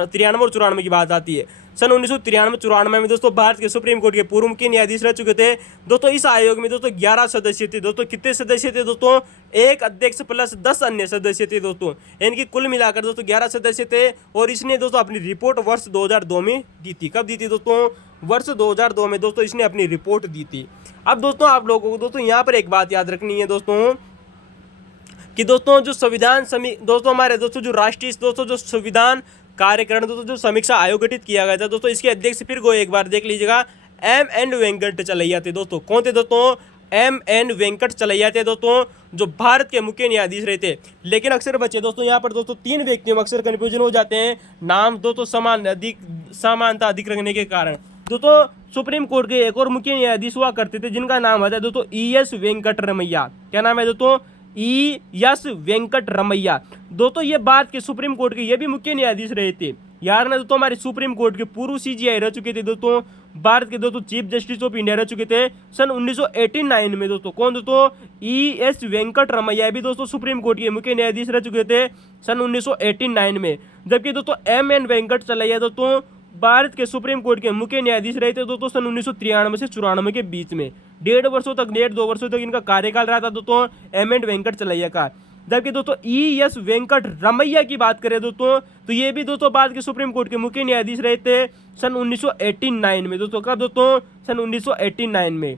94 की बात आती है। सन 1993-94 में दोस्तों भारत के सुप्रीम कोर्ट के पूर्व मुख्य न्यायाधीश रह चुके थे दोस्तों। इस आयोग में दोस्तों 11 सदस्य थे दोस्तों। कितने सदस्य थे दोस्तों? एक अध्यक्ष प्लस 10 अन्य सदस्य थे दोस्तों। इनकी कुल मिलाकर दोस्तों 11 सदस्य थे और इसने दोस्तों अपनी रिपोर्ट वर्ष 2002 में दी थी। कब दी थी दोस्तों? वर्ष 2002 में दोस्तों इसने अपनी रिपोर्ट दी थी। अब दोस्तों आप लोगों को दोस्तों यहाँ पर एक बात याद रखनी है दोस्तों कि दोस्तों जो संविधान दोस्तों हमारे दोस्तों जो राष्ट्रीय दोस्तों जो संविधान कार्यकरण दोस्तों जो समीक्षा आयोग गठित किया गया था दोस्तों, इसके अध्यक्ष फिर को एक बार देख लीजिएगा MN वेंकट चलैया थे दोस्तों। कौन थे दोस्तों? MN वेंकट चलैया थे दोस्तों, जो भारत के मुख्य न्यायाधीश रहे थे। लेकिन अक्सर बच्चे दोस्तों यहाँ पर दोस्तों 3 व्यक्तियों में अक्सर कन्फ्यूजन हो जाते हैं, नाम दोस्तों समानता अधिक रखने के कारण। दोस्तों सुप्रीम कोर्ट के एक और मुख्य न्यायाधीश हुआ करते थे जिनका नाम आता है दोस्तों ES वेंकट रमैया। क्या नाम है दोस्तों? ES वेंकट रमैया। दोस्तों ये भारत के सुप्रीम कोर्ट के ये भी मुख्य न्यायाधीश रहे थे यार ना दोस्तों। हमारे सुप्रीम कोर्ट के पूर्व CJI रह चुके थे दोस्तों। भारत के दोस्तों चीफ जस्टिस ऑफ इंडिया रह चुके थे सन 1989 में दोस्तों। कौन दोस्तों? ES वेंकट रमैया भी दोस्तों सुप्रीम कोर्ट के मुख्य न्यायाधीश रह चुके थे सन 1989 में। जबकि दोस्तों MN वेंकट चलैया दोस्तों भारत के सुप्रीम कोर्ट के मुख्य न्यायाधीश रहे थे दोस्तों सन 1993 से 94 के बीच में। 1.5 वर्षों तक इनका कार्यकाल रहा था दोस्तों MN वेंकट चलैया का। जबकि दोस्तों ES वेंकट रमैया की बात करें दोस्तों तो ये भी दोस्तों भारत के सुप्रीम कोर्ट के मुख्य न्यायाधीश रहे थे सन 1989 में दोस्तों। कब दोस्तों? सन 1989 में।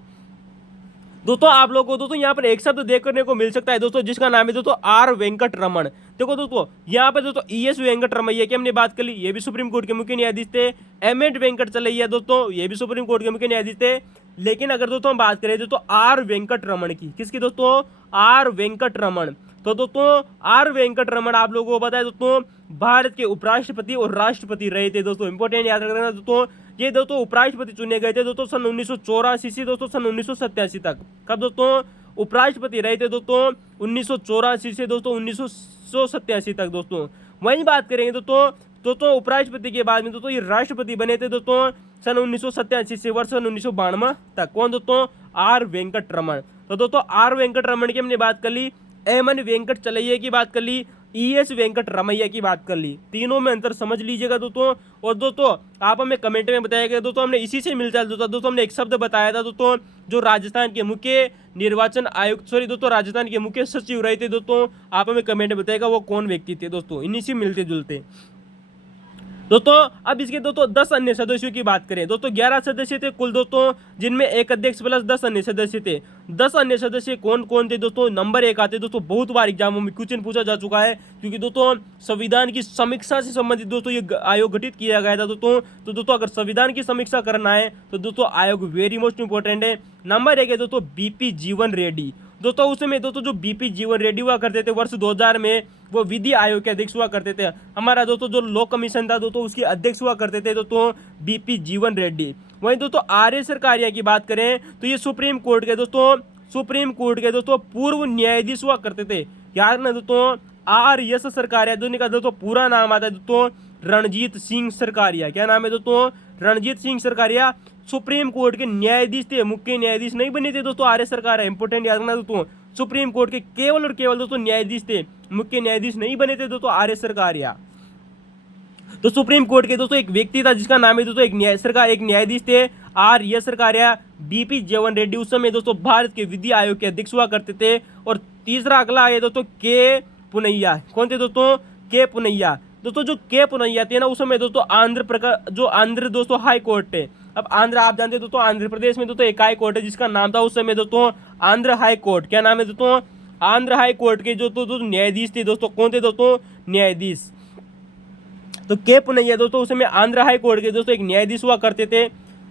दोस्तों आप लोगों को दोस्तों यहाँ पर एक शब्द देखने को मिल सकता है दोस्तों, जिसका नाम है दोस्तों आर वेंकट रमन। देखो दोस्तों यहाँ पर दोस्तों ES वेंकट रमैया की हमने बात कर ली, ये भी सुप्रीम कोर्ट के मुख्य न्यायाधीश थे। M.Ed वेंकट चलैया दोस्तों, ये भी सुप्रीम कोर्ट के मुख्य न्यायाधीश थे। लेकिन अगर दोस्तों हम बात करें दोस्तों आर वेंकट रमन की, किसकी दोस्तों, आर वेंकट रमन। तो दोस्तों आर वेंकट रमन आप लोगों को पता है दोस्तों भारत के उपराष्ट्रपति और राष्ट्रपति रहे थे दोस्तों, इंपॉर्टेंट याद रखना दोस्तों। ये दोस्तों उपराष्ट्रपति चुने गए थे दोस्तों सन 1984 से दोस्तों सन 1987 तक। कब दोस्तों उपराष्ट्रपति रहे थे दोस्तों, 1984 से दोस्तों 1987 तक दोस्तों। वहीं बात करेंगे दोस्तों उपराष्ट्रपति के बाद में दोस्तों ये राष्ट्रपति बने थे दोस्तों सन 1987 से वर्ष सन 1992 तक। कौन दोस्तों, आर वेंकट रमन। तो दोस्तों आर वेंकट रमन की हमने बात कर ली, M.N. वेंकट चलैया की बात कर ली, ES वेंकट रमैया की बात कर ली। तीनों में अंतर समझ लीजिएगा दोस्तों। और दोस्तों आप हमें कमेंट में बताइएगा दोस्तों, हमने इसी से मिलता है दोस्तों हमने एक शब्द बताया था दोस्तों, जो राजस्थान के मुख्य निर्वाचन आयुक्त दोस्तों राजस्थान के मुख्य सचिव रहे थे दोस्तों। आप हमें कमेंट में बताइएगा वो कौन व्यक्ति थे दोस्तों, इन्हीं से मिलते जुलते दोस्तों। अब इसके दोस्तों 10 अन्य सदस्यों की बात करें दोस्तों, 11 सदस्य थे कुल दोस्तों, जिनमें एक अध्यक्ष प्लस 10 अन्य सदस्य थे। 10 अन्य सदस्य कौन कौन थे दोस्तों, नंबर 1 आते दोस्तों, बहुत बार एग्जामों में क्वेश्चन पूछा जा चुका है, क्योंकि दोस्तों संविधान की समीक्षा से संबंधित दोस्तों ये आयोग गठित किया गया था दोस्तों। तो दोस्तों अगर संविधान की समीक्षा करना है तो दोस्तों आयोग वेरी मोस्ट इंपॉर्टेंट है। नंबर 1 है दोस्तों BP जीवन रेड्डी। दोस्तों उस समय दोस्तों जो BP जीवन रेड्डी हुआ करते थे वर्ष 2000 में, वो विधि आयोग के अध्यक्ष हुआ करते थे। हमारा दोस्तों जो लॉ कमीशन था दोस्तों उसके अध्यक्ष हुआ करते थे दोस्तों BP जीवन रेड्डी। वहीं दोस्तों RS सरकारिया की बात करें तो ये सुप्रीम कोर्ट के दोस्तों पूर्व न्यायाधीश हुआ करते थे। याद ना दोस्तों RS सरकारिया का दोस्तों पूरा नाम आता है दोस्तों रणजीत सिंह सरकारिया। क्या नाम है दोस्तों, रणजीत सिंह सरकारिया। सुप्रीम कोर्ट के न्यायाधीश थे, मुख्य न्यायाधीश नहीं बने थे दोस्तों RS सरकारिया, इंपोर्टेंट याद रखना दोस्तों। सुप्रीम कोर्ट के केवल और केवल दोस्तों न्यायाधीश थे, मुख्य न्यायाधीश नहीं बने थे दोस्तों RS सरकारिया। तो सुप्रीम कोर्ट के दोस्तों एक व्यक्ति था जिसका नाम है दोस्तों एक न्यायाधीश थे RS सरकारिया। BP जीवन रेड्डी उस समय दोस्तों भारत के विधि आयोग के अध्यक्ष हुआ करते थे। और तीसरा अगला है दोस्तों K पुनैया। कौन थे दोस्तों, K पुनैया। दोस्तों जो K पुनैया थे ना उस समय दोस्तों आंध्र दोस्तों हाई कोर्ट है। अब आंध्र आप जानते हैं दोस्तों आंध्र प्रदेश में दोस्तों एक हाई कोर्ट है जिसका नाम था उस समय दोस्तों आंध्र हाई कोर्ट। क्या नाम है दोस्तों, आंध्र हाई कोर्ट के जो दोस्तों न्यायाधीश थे दोस्तों, कौन थे दोस्तों, न्यायाधीश। तो K पुनैया दोस्तों उस समय आंध्र हाई कोर्ट के दोस्तों एक न्यायाधीश हुआ करते थे।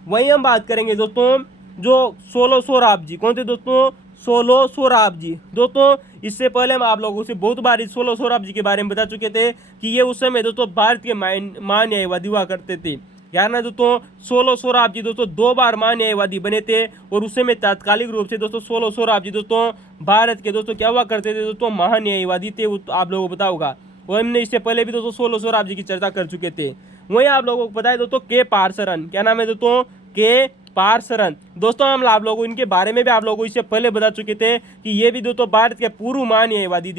वहीं हम बात करेंगे दोस्तों जो सोलो सोराब जी। कौन थे दोस्तों, सोलो सोराब जी। दोस्तों इससे पहले हम आप लोगों से बहुत बार इस सोलो सोराब जी के बारे में बता चुके थे कि ये उस समय दोस्तों भारत के महान्यायवादी हुआ करते थे। यार ना दोस्तों सोलो सोराब जी दोस्तों 2 बार महान्यायवादी बने थे। और उस समय तात्कालिक रूप से दोस्तों सोलो सोराब जी दोस्तों भारत के दोस्तों क्या हुआ करते थे दोस्तों, महान्यायवादी थे। वो आप लोगों को पता होगा, वो हमने इससे पहले भी दोस्तों सोलो सोराब जी की चर्चा कर चुके थे। वहीं आप लोगों को पता है दोस्तों K पारसरन। क्या नाम है दोस्तों, K पारसरन। दोस्तों हम आप लोगों इनके बारे में भी आप लोगों को इससे पहले बता चुके थे कि ये भी दोस्तों भारत के पूर्व महान्यायवादी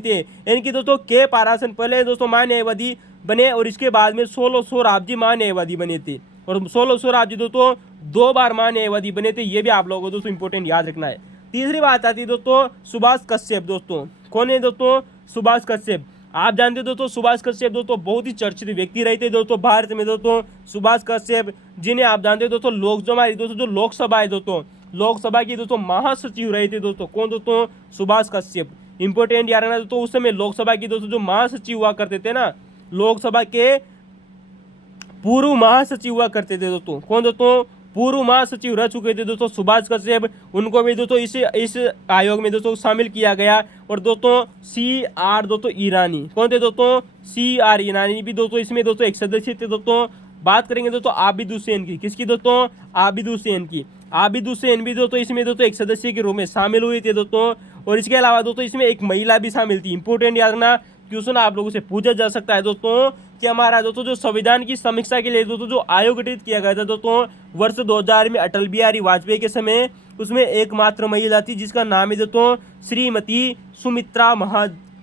थे। इनकी दोस्तों K पारसरन पहले दोस्तों महान्यायवादी बने और इसके बाद में सोलो सोराब जी महान्यायवादी बने थे। और सोलो सोराब जी दोस्तों 2 बार महान्यायवादी बने थे, ये भी आप लोगों को दोस्तों इंपॉर्टेंट याद रखना है। तीसरी बात आती है दोस्तों सुभाष कश्यप। दोस्तों कौन है दोस्तों, सुभाष कश्यप। आप जानते हो दोस्तों सुभाष कश्यप दोस्तों बहुत ही चर्चित व्यक्ति रहे थे दोस्तों भारत में दोस्तों। सुभाष कश्यप जिन्हें आप जानते हो दोस्तों लोकसभा है दोस्तों, लोकसभा की दोस्तों महासचिव रहे थे दोस्तों। कौन दोस्तों, सुभाष कश्यप। इंपॉर्टेंट याद रखना दोस्तों, उस समय लोकसभा की दोस्तों जो महासचिव हुआ करते थे ना, लोकसभा के पूर्व महासचिव हुआ करते थे दोस्तों। कौन दोस्तों, पूर्व महासचिव रह चुके थे दोस्तों सुभाष कश्यप। उनको भी दोस्तों इस आयोग में दोस्तों शामिल किया गया। और दोस्तों CR दोस्तों ईरानी। कौन थे दोस्तों, CR ईरानी भी दोस्तों इसमें दोस्तों एक सदस्य थे दोस्तों। बात करेंगे दोस्तों आबिद हुसैन की। किसकी दोस्तों, आबिद हुसैन की। आबिद हुसैन भी दोस्तों इसमें दोस्तों एक सदस्य के रूप में शामिल हुए थे दोस्तों। और इसके अलावा दोस्तों इसमें एक महिला भी शामिल थी। इंपॉर्टेंट याद रखना, क्वेश्चन आप लोगों से पूछा जा सकता है दोस्तों कि हमारा दोस्तों जो संविधान की समीक्षा के लिए दोस्तों जो आयोग गठित किया गया था दोस्तों वर्ष 2000 में अटल बिहारी वाजपेयी के समय, उसमें एकमात्र महिला थी जिसका नाम है दोस्तों श्रीमती सुमित्रा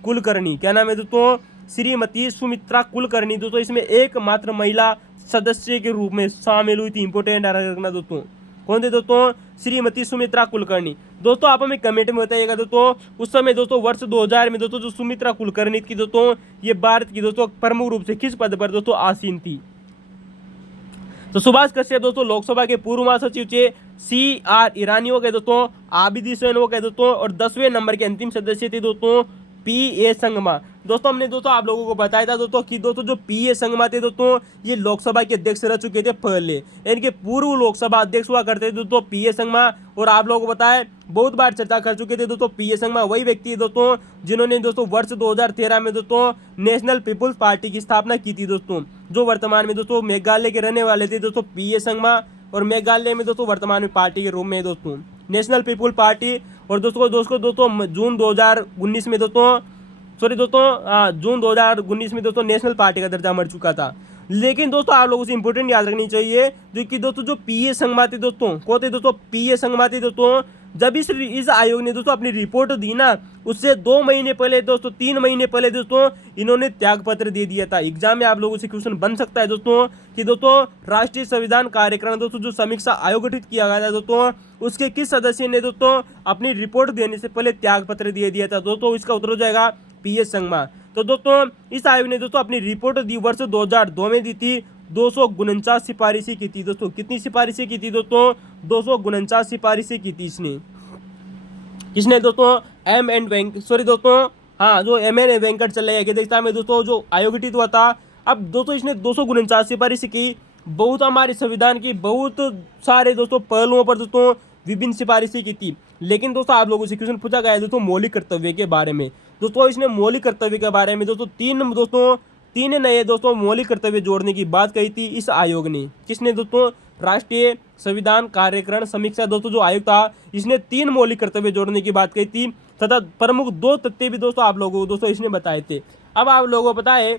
कुलकर्णी। क्या नाम है दोस्तों, श्रीमती सुमित्रा कुलकर्णी। दोस्तों इसमें एकमात्र महिला सदस्य के रूप में शामिल हुई थी। इंपोर्टेंट रखना दोस्तों, कौन थे दोस्तों, श्रीमती सुमित्रा कुलकर्णी। दोस्तों आप हमें कमेंट में बताइएगा दोस्तों उस समय दोस्तों वर्ष 2000 में दोस्तों जो सुमित्रा कुलकर्णी की दोस्तों ये भारत की दोस्तों प्रमुख रूप से किस पद पर दोस्तों आसीन थी। तो सुभाष कश्यप दोस्तों लोकसभा के पूर्व महासचिव थे। CR ईरानी हो गए दोस्तों, आबिद हुसैन हो गए दोस्तों, और 10वें नंबर के अंतिम सदस्य थे दोस्तों PA संगमा। दोस्तों हमने दोस्तों आप लोगों को बताया था दोस्तों कि दोस्तों जो PA संगमा थे दोस्तों, ये लोकसभा के अध्यक्ष रह चुके थे पहले, इनके पूर्व लोकसभा अध्यक्ष हुआ करते थे दोस्तों PA संगमा। और आप लोगों को बताया, बहुत बार चर्चा कर चुके थे दोस्तों, PA संगमा वही व्यक्ति है दोस्तों जिन्होंने दोस्तों वर्ष 2013 में दोस्तों नेशनल पीपुल्स पार्टी की स्थापना की थी दोस्तों, जो वर्तमान में दोस्तों मेघालय के रहने वाले थे दोस्तों PA संगमा, और मेघालय में दोस्तों वर्तमान में पार्टी के रूप में दोस्तों नेशनल पीपुल पार्टी। और दोस्तों जून 2019 में दोस्तों जून 2019 में दोस्तों नेशनल पार्टी का दर्जा मिल चुका था। लेकिन दोस्तों आप लोगों से इंपॉर्टेंट याद रखनी चाहिए, जो कि दोस्तों जो PA संगमा थे दोस्तों, कौन थे दोस्तों PA संगमा थे दोस्तों, जब इस आयोग ने दोस्तों अपनी रिपोर्ट दी ना, उससे 2 महीने पहले दोस्तों 3 महीने पहले दोस्तों इन्होंने त्याग पत्र दे दिया था। एग्जाम में आप लोगों से क्वेश्चन बन सकता है दोस्तों कि दोस्तों राष्ट्रीय संविधान कार्यक्रम दोस्तों जो समीक्षा आयोग गठित किया गया था दोस्तों, उसके किस सदस्य ने दोस्तों अपनी रिपोर्ट देने से पहले त्याग पत्र दे दिया था दोस्तों, इसका उत्तर हो जाएगा PA संगमा। तो दोस्तों इस आयोग ने दोस्तों अपनी रिपोर्ट दी वर्ष 2002 में दी थी, 249 सिफारिशें की थी दोस्तों। कितनी सिफारिशें की थी दोस्तों? 249 सिफारिशें की थी किसने दोस्तों? जो MN वेंकट चलैया की अध्यक्षता में दोस्तों जो आयोग गठित हुआ था। अब दोस्तों इसने 249 सिफारिशें की, बहुत हमारे संविधान की बहुत सारे दोस्तों पहलुओं पर दोस्तों विभिन्न सिफारिशें की थी। लेकिन दोस्तों आप लोगों से क्वेश्चन पूछा गया है दोस्तों मौलिक कर्तव्य के बारे में। दोस्तों इसने मौलिक कर्तव्य के बारे में दोस्तों तीन नए दोस्तों मौलिक कर्तव्य जोड़ने की बात कही थी इस आयोग ने। किसने दोस्तों? राष्ट्रीय संविधान कार्यक्रम समीक्षा दोस्तों जो आयोग था, इसने 3 मौलिक कर्तव्य जोड़ने की बात कही थी, तथा प्रमुख 2 तथ्य भी दोस्तों आप लोगों को दोस्तों इसने बताए थे। अब आप लोगों को पता है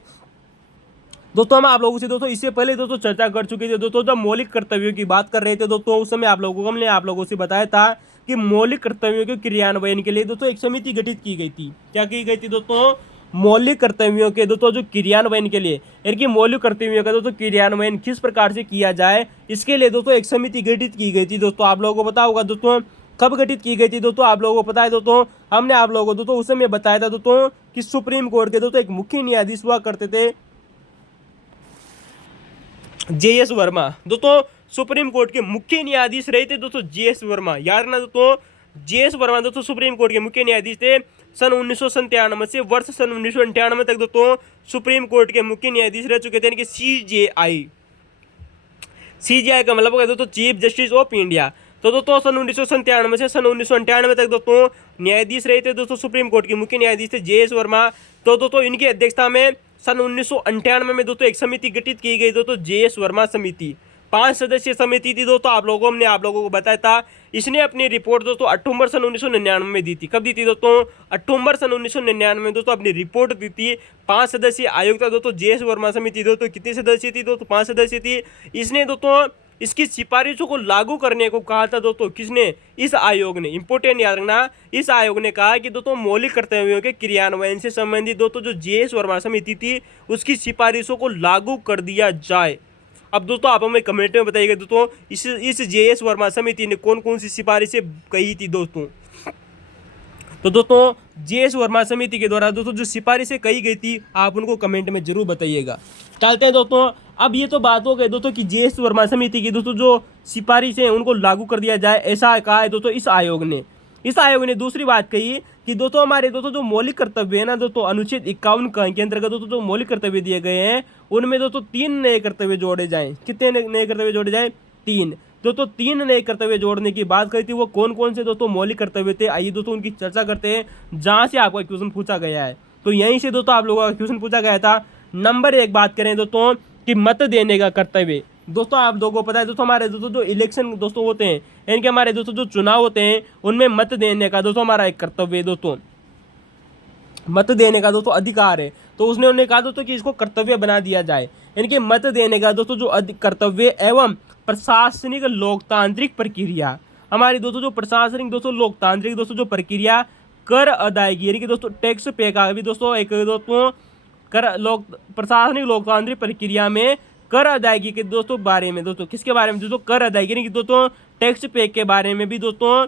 दोस्तों, हम आप लोगों से दोस्तों इससे पहले दोस्तों चर्चा कर चुके थे दोस्तों, जब मौलिक कर्तव्यों की बात कर रहे थे दोस्तों, उस समय हमने आप लोगों से बताया था कि मौलिक कर्तव्यों के क्रियान्वयन के लिए दोस्तों एक समिति गठित की गई थी। क्या की गई थी दोस्तों? मौलिक कर्तव्यों के दोस्तों जो क्रियान्वयन के लिए, इनकी मौलिक कर्तव्यों का दोस्तों क्रियान्वयन किस प्रकार से किया जाए, इसके लिए दोस्तों एक समिति गठित की गई थी दोस्तों। आप लोगों को पता होगा दोस्तों कब गठित की गई थी दोस्तों? आप लोगों को पता है दोस्तों, हमने आप लोगों को दोस्तों उस समय बताया था दोस्तों कि सुप्रीम कोर्ट के दोस्तों एक मुख्य न्यायाधीश हुआ करते थे JS वर्मा। दोस्तों सुप्रीम कोर्ट के मुख्य न्यायाधीश रहे थे दोस्तों JS वर्मा, याद रखना दोस्तों। JS वर्मा दोस्तों सुप्रीम कोर्ट के मुख्य न्यायाधीश थे सन 1997 से वर्ष सन 1998 तक दोस्तों सुप्रीम कोर्ट के मुख्य न्यायाधीश रह चुके थे, यानी कि CJI का मतलब होगा दोस्तों चीफ जस्टिस ऑफ इंडिया। तो दोस्तों सन 1997 से सन 1998 तक दोस्तों न्यायाधीश रहे थे दोस्तों, सुप्रीम कोर्ट के मुख्य न्यायाधीश थे JS वर्मा। तो दोस्तों इनकी अध्यक्षता में सन 1998 में दोस्तों एक समिति गठित की गई दोस्तों JS वर्मा समिति। 5 सदस्यीय समिति थी दोस्तों। हमने आप लोगों को बताया था, इसने अपनी रिपोर्ट दोस्तों अक्टूबर सन 1999 में दी थी। कब दी थी दोस्तों? अक्टूबर सन 1999 में दोस्तों अपनी रिपोर्ट दी थी। 5 सदस्यीय आयोग था दोस्तों JS वर्मा समिति दोस्तों। कितनी सदस्य थी दोस्तों? 5 सदस्य थी। इसने दोस्तों इसकी सिफारिशों को लागू करने को कहा था दोस्तों। किसने? इस आयोग ने। इंपोर्टेंट याद रखना, इस आयोग ने कहा कि दोस्तों मौलिक कर्तव्यों के क्रियान्वयन से संबंधित दोस्तों जो JS वर्मा समिति थी उसकी सिफारिशों को लागू कर दिया जाए। अब दोस्तों आप हमें कमेंट में बताइएगा दोस्तों इस JS वर्मा समिति ने कौन कौन सी सिफारिशें कही थी दोस्तों। तो दोस्तों JS वर्मा समिति के द्वारा दोस्तों जो सिफारिशें कही गई थी आप उनको कमेंट में जरूर बताइएगा। चलते हैं दोस्तों, अब ये तो बात हो गई दोस्तों कि JS वर्मा समिति की दोस्तों जो सिफारिशें उनको लागू कर दिया जाए, ऐसा कहा है दोस्तों इस आयोग ने। इस आयोग ने दूसरी बात कही कि दोस्तों हमारे दोस्तों जो मौलिक कर्तव्य है ना दोस्तों, अनुच्छेद 51 के अंतर्गत दोस्तों जो मौलिक कर्तव्य दिए गए हैं उनमें दोस्तों 3 नए कर्तव्य जोड़े जाएं। कितने नए कर्तव्य जोड़े जाए? 3। दोस्तों 3 नए कर्तव्य जोड़ने की बात करी थी। वो कौन कौन से दोस्तों मौलिक कर्तव्य थे, आइए दोस्तों उनकी चर्चा करते हैं, जहाँ से आपका क्वेश्चन पूछा गया है। तो यहीं से दोस्तों आप लोगों का क्वेश्चन पूछा गया था। नंबर 1 बात करें दोस्तों कि मत देने का कर्तव्य। दोस्तों आप लोगों को पता है दोस्तों हमारे दोस्तों जो इलेक्शन दोस्तों होते हैं, इनके हमारे दोस्तों जो चुनाव होते हैं उनमें मत देने का दोस्तों हमारा एक कर्तव्य है दोस्तों, मत देने का दोस्तों अधिकार है। तो उन्होंने कहा दोस्तों कि इसको कर्तव्य बना दिया जाए। इनके मत देने का दोस्तों जो कर्तव्य एवं प्रशासनिक लोकतांत्रिक प्रक्रिया, हमारी दोस्तों जो प्रशासनिक दोस्तों लोकतांत्रिक दोस्तों जो प्रक्रिया कर अदायगी, यानी कि दोस्तों टैक्स पे का भी दोस्तों एक दोस्तों प्रशासनिक लोकतांत्रिक प्रक्रिया में कर अदायगी के दोस्तों बारे में दोस्तों, किसके बारे में दोस्तों? कर अदायगी, यानी कि दोस्तों टैक्स पे के बारे में भी दोस्तों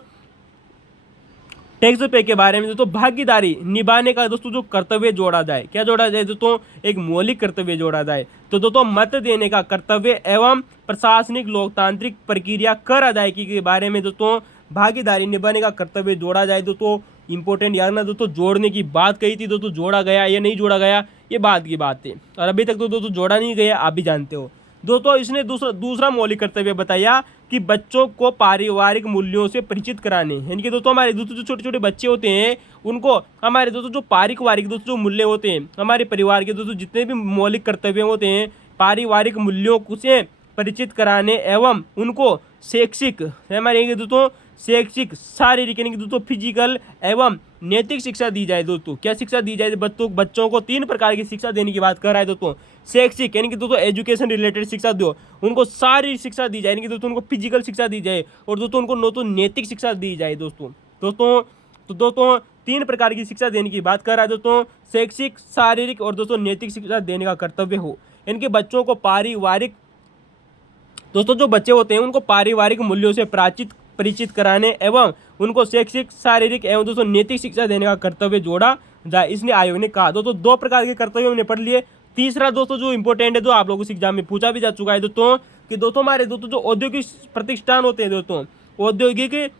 टैक्स पे के बारे में दोस्तों भागीदारी निभाने का दोस्तों जो कर्तव्य जोड़ा जाए, क्या जोड़ा जाए दोस्तों, एक मौलिक कर्तव्य जोड़ा जाए। तो दोस्तों मत देने का कर्तव्य एवं प्रशासनिक लोकतांत्रिक प्रक्रिया कर अदायगी के बारे में दोस्तों भागीदारी निभाने का कर्तव्य जोड़ा जाए। दोस्तों इंपॉर्टेंट याद ना दोस्तों, जोड़ने की बात कही थी दोस्तों, जोड़ा गया या नहीं जोड़ा गया ये बात की बात है, और अभी तक तो दोस्तों जोड़ा नहीं गया, आप भी जानते हो। दोस्तों इसने दूसरा मौलिक कर्तव्य बताया कि बच्चों को पारिवारिक मूल्यों से परिचित कराने, यानी कि दोस्तों हमारे दोस्तों जो छोटे छोटे बच्चे होते हैं उनको हमारे दोस्तों जो पारिवारिक दोस्तों जो मूल्य होते हैं, हमारे परिवार के दोस्तों जितने भी मौलिक कर्तव्य होते हैं पारिवारिक मूल्यों से परिचित कराने एवं उनको शैक्षिक, हमारे दोस्तों शैक्षिक शारीरिक यानी कि दोस्तों फिजिकल एवं नैतिक शिक्षा दी जाए। दोस्तों क्या शिक्षा दी जाए, बच्चों को 3 प्रकार की शिक्षा देने की बात कर रहा है दोस्तों। शैक्षिक यानी कि दोस्तों एजुकेशन रिलेटेड शिक्षा दो, उनको शारीरिक शिक्षा दी जाए यानी कि दोस्तों उनको फिजिकल शिक्षा दी जाए, और दोस्तों उनको नैतिक शिक्षा दी जाए। दोस्तों 3 प्रकार की शिक्षा देने की बात कर रहा है दोस्तों, शैक्षिक शारीरिक और दोस्तों नैतिक शिक्षा देने का कर्तव्य हो। इनके बच्चों को पारिवारिक दोस्तों जो बच्चे होते हैं उनको पारिवारिक मूल्यों से परिचित कराने एवं उनको शैक्षिक शारीरिक एवं दोस्तों नैतिक शिक्षा देने का कर्तव्य जोड़ा जाए, इसलिए आयोग ने कहा। दोस्तों 2 प्रकार के कर्तव्य हमने पढ़ लिए। तीसरा दोस्तों जो इंपॉर्टेंट है, जो आप लोगों से एग्जाम में पूछा भी जा चुका है दोस्तों, कि दोस्तों हमारे दोस्तों जो औद्योगिक प्रतिष्ठान होते हैं दोस्तों, औद्योगिक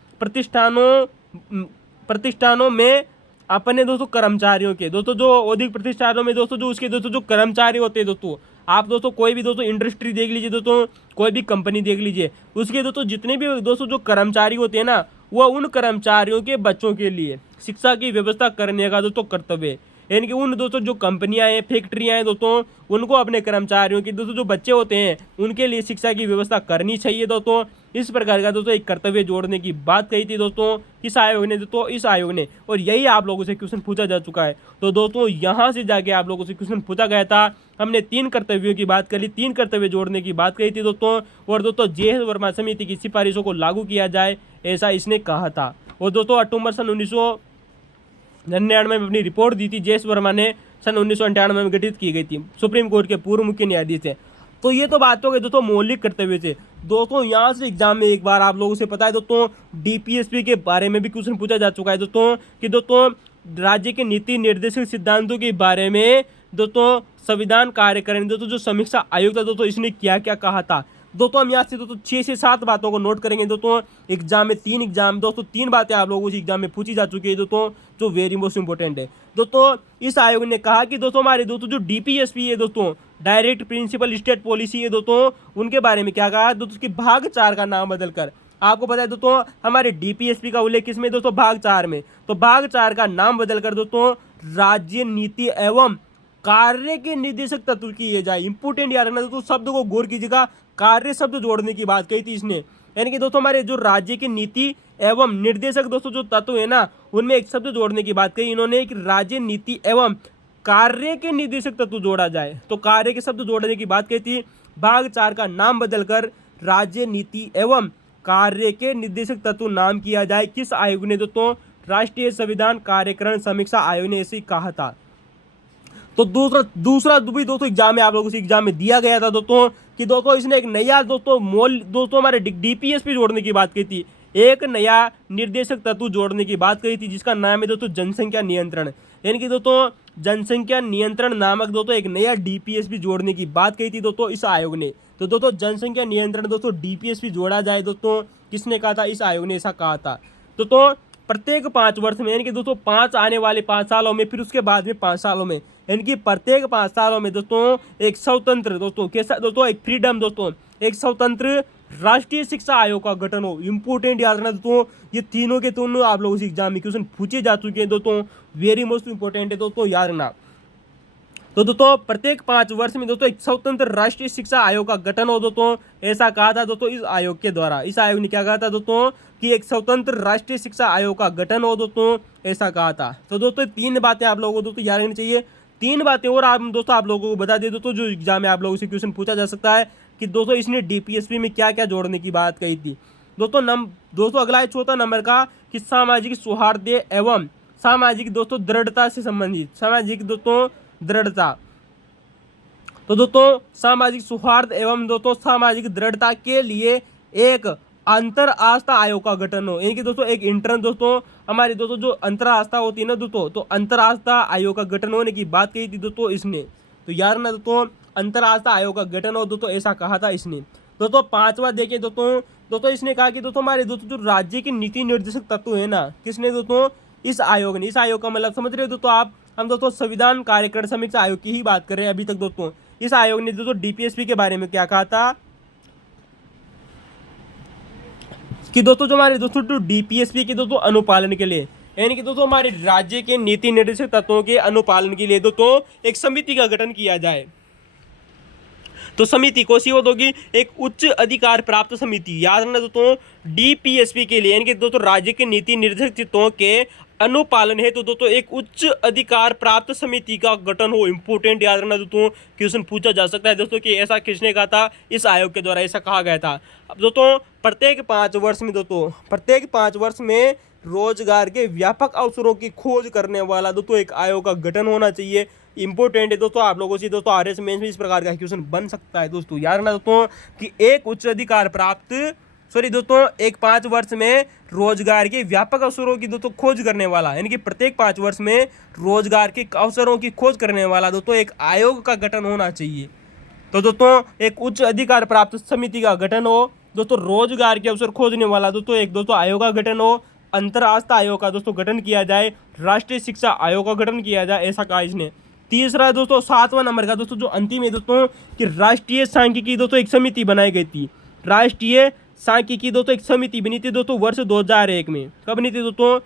प्रतिष्ठानों में अपने दोस्तों कर्मचारियों के दोस्तों जो औद्योगिक प्रतिष्ठानों में दोस्तों जो उसके दोस्तों जो कर्मचारी होते हैं दोस्तों, आप दोस्तों कोई भी दोस्तों इंडस्ट्री देख लीजिए दोस्तों, कोई भी कंपनी देख लीजिए, उसके दोस्तों जितने भी दोस्तों जो कर्मचारी होते हैं ना, वह उन कर्मचारियों के बच्चों के लिए शिक्षा की व्यवस्था करने का दोस्तों कर्तव्य है। यानी कि उन दोस्तों जो कंपनियां हैं फैक्ट्रियां हैं दोस्तों, उनको अपने कर्मचारियों के दोस्तों जो बच्चे होते हैं उनके लिए शिक्षा की व्यवस्था करनी चाहिए दोस्तों। इस प्रकार का दोस्तों एक कर्तव्य जोड़ने की बात कही थी दोस्तों इस आयोग ने, और यही आप लोगों से क्वेश्चन पूछा जा चुका है। तो दोस्तों यहाँ से जाके आप लोगों से क्वेश्चन पूछा गया था, हमने 3 कर्तव्यों की बात करी, 3 कर्तव्य जोड़ने की बात कही थी दोस्तों, और दोस्तों जे वर्मा समिति की सिफारिशों को लागू किया जाए ऐसा इसने कहा था। और दोस्तों अक्टूबर सन 1999 में अपनी रिपोर्ट दी थी, जेएस वर्मा ने सन 1998 में गठित की गई थी, सुप्रीम कोर्ट के पूर्व मुख्य न्यायाधीश थे। तो ये तो बात हो गई दोस्तों मौलिक कर्तव्य से। दोस्तों यहाँ से एग्जाम में एक बार आप लोगों से पता है दोस्तों डीपीएसपी के बारे में भी क्वेश्चन पूछा जा चुका है दोस्तों, कि दोस्तों राज्य के नीति निर्देशक सिद्धांतों के बारे में दोस्तों संविधान कार्यकारिणी दोस्तों जो समीक्षा आयोग था दोस्तों इसने क्या क्या कहा था। दोस्तों हम यहाँ से दोस्तों 6 से 7 बातों को नोट करेंगे दोस्तों। एग्जाम में 3 बातें आप लोगों को एग्जाम में पूछी जा चुकी है दोस्तों, जो वेरी मोस्ट इंपॉर्टेंट है दोस्तों। इस आयोग ने कहा कि दोस्तों हमारे दोस्तों जो डीपीएसपी है दोस्तों, डायरेक्ट प्रिंसिपल स्टेट पॉलिसी है दोस्तों, उनके बारे में क्या कहा दोस्तों, कि भाग 4 का नाम बदलकर, आपको पता है दोस्तों हमारे डीपीएसपी का उल्लेख किसमें दोस्तों, भाग 4 में, तो भाग 4 का नाम बदलकर दोस्तों राज्य नीति एवं कार्य के निर्देशक तत्व किए जाए। इंपोर्टेंट याद रखना दोस्तों, शब्द को गौर कीजिएगा, कार्य शब्द जोड़ने की बात कही थी इसने, यानी कि दोस्तों हमारे जो राज्य की नीति एवं निर्देशक दोस्तों जो तत्व है ना, उनमें एक शब्द जोड़ने की बात कही इन्होंने, कि राज्य नीति एवं कार्य के निर्देशक तत्व जोड़ा जाए। तो कार्य के शब्द जोड़ने की बात कही थी, भाग 4 का नाम बदलकर राज्य नीति एवं कार्य के निर्देशक तत्व नाम किया जाए। किस आयोग ने दोस्तों, राष्ट्रीय संविधान कार्यकारिणी समीक्षा आयोग ने ऐसे कहा था। तो दूसरा भी दोस्तों एग्जाम में आप लोगों से एग्जाम में दिया गया था दोस्तों, कि दोस्तों इसने एक नया दोस्तों हमारे डीपीएसपी जोड़ने की बात कही थी, एक नया निर्देशक तत्व जोड़ने की बात कही थी, जिसका नाम है दोस्तों जनसंख्या नियंत्रण, यानी कि दोस्तों जनसंख्या नियंत्रण नामक दोस्तों एक नया डीपीएसपी जोड़ने की बात कही थी दोस्तों इस आयोग ने। तो दोस्तों जनसंख्या नियंत्रण दोस्तों डीपीएसपी जोड़ा जाए दोस्तों, किसने कहा था, इस आयोग ने ऐसा कहा था। दोस्तों प्रत्येक 5 वर्ष में, यानी कि दोस्तों 5 आने वाले 5 सालों में, फिर उसके बाद में 5 सालों में, यानी कि प्रत्येक 5 सालों में दोस्तों एक स्वतंत्र दोस्तों कैसा दोस्तों, एक फ्रीडम दोस्तों, एक स्वतंत्र राष्ट्रीय शिक्षा आयोग का गठन हो। इंपोर्टेंट याद रखना दोस्तों, ये तीनों के तीनों आप लोगों से एग्जाम में क्वेश्चन पूछे जा चुके हैं दोस्तों, वेरी मोस्ट इंपॉर्टेंट है दोस्तों, याद रखना। तो दोस्तों प्रत्येक 5 वर्ष में दोस्तों एक स्वतंत्र राष्ट्रीय शिक्षा आयोग का गठन हो दोस्तों, ऐसा कहा था दोस्तों इस आयोग के द्वारा। इस आयोग ने क्या कहा था दोस्तों, कि एक स्वतंत्र राष्ट्रीय शिक्षा आयोग का गठन हो दोस्तों, ऐसा कहा था। तो दोस्तों 3 बातें आप लोगों को दोस्तों याद रखनी चाहिए। 3 बातें और आप दोस्तों आप लोगों को बता दे दोस्तों, जो एग्जाम में आप लोगों से क्वेश्चन पूछा जा सकता है, कि दोस्तों इसने डीपीएसपी में क्या क्या जोड़ने की बात कही थी दोस्तों। अगला है 4 नंबर का, कि सामाजिक सौहार्द एवं सामाजिक दोस्तों दृढ़ता से संबंधित, सामाजिक दोस्तों दृढ़ता। तो दोस्तों सामाजिक सौहार्द एवं दोस्तों सामाजिक दृढ़ता के लिए एक अंतर आस्था आयोग का गठन हो, यानी कि दोस्तों एक इंटर्न दोस्तों हमारी दोस्तों जो अंतर आस्था होती है ना दोस्तों, तो अंतर आस्था आयोग का गठन होने की बात कही थी दोस्तों इसने। तो यार ना दोस्तों अंतर आस्था आयोग का गठन हो दोस्तों, ऐसा कहा था इसने। दोस्तों पांचवा देखिए दोस्तों, दोस्तों इसने कहा कि दोस्तों हमारे दोस्तों जो राज्य के नीति निर्देशक तत्व है ना, किसने दोस्तों, इस आयोग ने। इस आयोग का मतलब समझ रहे हो दोस्तों आप, हम दोस्तों संविधान कार्यकरण समीक्षा आयोग की ही बात कर रहे हैं अभी तक दोस्तों। इस आयोग ने दोस्तों डीपीएसपी के बारे में क्या कहा था कि दोस्तों जो हमारे दोस्तों जो डीपीएसपी के दोस्तों अनुपालन के लिए, यानी कि दोस्तों हमारे राज्य के नीति निर्देशक तत्वों के अनुपालन के लिए दोस्तों एक समिति का गठन किया जाए। तो समिति कौन सी होगी, एक उच्च अधिकार प्राप्त समिति। याद रखना दोस्तों डीपीएसपी के लिए, यानी कि दोस्तों राज्य के नीति निर्देशक तत्वों के अनुपालन है तो दोस्तों एक उच्च अधिकार प्राप्त समिति का गठन हो। इंपोर्टेंट याद रखना दोस्तों, क्वेश्चन पूछा जा सकता है दोस्तों कि ऐसा किसने कहा था, इस आयोग के द्वारा ऐसा कहा गया था। अब दोस्तों प्रत्येक 5 वर्ष में दोस्तों, प्रत्येक 5 वर्ष में रोजगार के व्यापक अवसरों की खोज करने वाला दोस्तों एक आयोग का गठन होना चाहिए। इंपोर्टेंट है दोस्तों आप लोगों से दोस्तों, आरएस मेंस में इस प्रकार का क्वेश्चन बन सकता है दोस्तों। याद रखना दोस्तों कि एक उच्च अधिकार प्राप्त दोस्तों एक 5 वर्ष में रोजगार के व्यापक अवसरों की दोस्तों खोज करने वाला, यानी कि प्रत्येक 5 वर्ष में रोजगार के अवसरों की खोज करने वाला दोस्तों एक आयोग का गठन होना चाहिए। तो दोस्तों एक उच्च अधिकार प्राप्त समिति का गठन हो, दोस्तों रोजगार के अवसर खोजने वाला दोस्तों एक दोस्तों आयोग का गठन हो, अंतर आस्था आयोग का दोस्तों गठन किया जाए, राष्ट्रीय शिक्षा आयोग का गठन किया जाए, ऐसा कहा इसने। तीसरा दोस्तों 7वां नंबर का दोस्तों जो अंतिम है दोस्तों कि राष्ट्रीय सांख्यिकी दोस्तों एक समिति बनाई गई थी। राष्ट्रीय सांख्यिकी दोस्तों एक समिति बनी थी दोस्तों वर्ष 2001 में। कब बनी थी दोस्तों,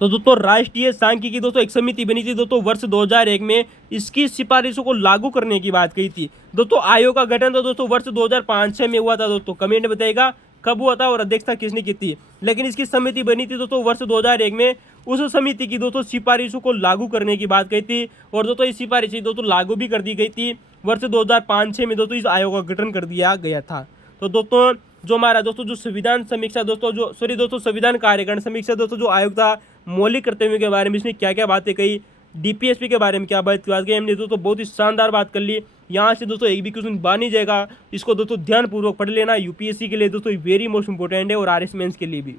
तो दोस्तों राष्ट्रीय सांख्यिकी दोस्तों एक समिति बनी थी दोस्तों वर्ष 2001 में। इसकी सिफारिशों को लागू करने की बात कही थी दोस्तों। आयोग का गठन तो दोस्तों वर्ष 2005-6 में हुआ था दोस्तों, कमेंट बताइएगा कब हुआ था और अध्यक्षता किसने की थी। लेकिन इसकी समिति बनी थी दोस्तों वर्ष 2001 में। उस समिति की दोस्तों सिफारिशों को लागू करने की बात कही थी और दोस्तों इस सिफारिश दोस्तों लागू भी कर दी गई थी। वर्ष 2005-6 में दोस्तों इस आयोग का गठन कर दिया गया था। तो दोस्तों जो हमारा दोस्तों जो संविधान समीक्षा दोस्तों जो दोस्तों संविधान कार्यकरण समीक्षा दोस्तों जो आयोग था, मौलिक कर्तव्यों के बारे में इसमें क्या क्या बातें कही, डीपीएसपी के बारे में क्या बात की हमने दोस्तों बहुत ही शानदार बात कर ली। यहाँ से दोस्तों एक भी क्वेश्चन बन ही जाएगा, इसको दोस्तों ध्यानपूर्वक पढ़ लेना। यूपीएससी के लिए दोस्तों वेरी मोस्ट इंपोर्टेंट है और आरएस मेंस के लिए भी।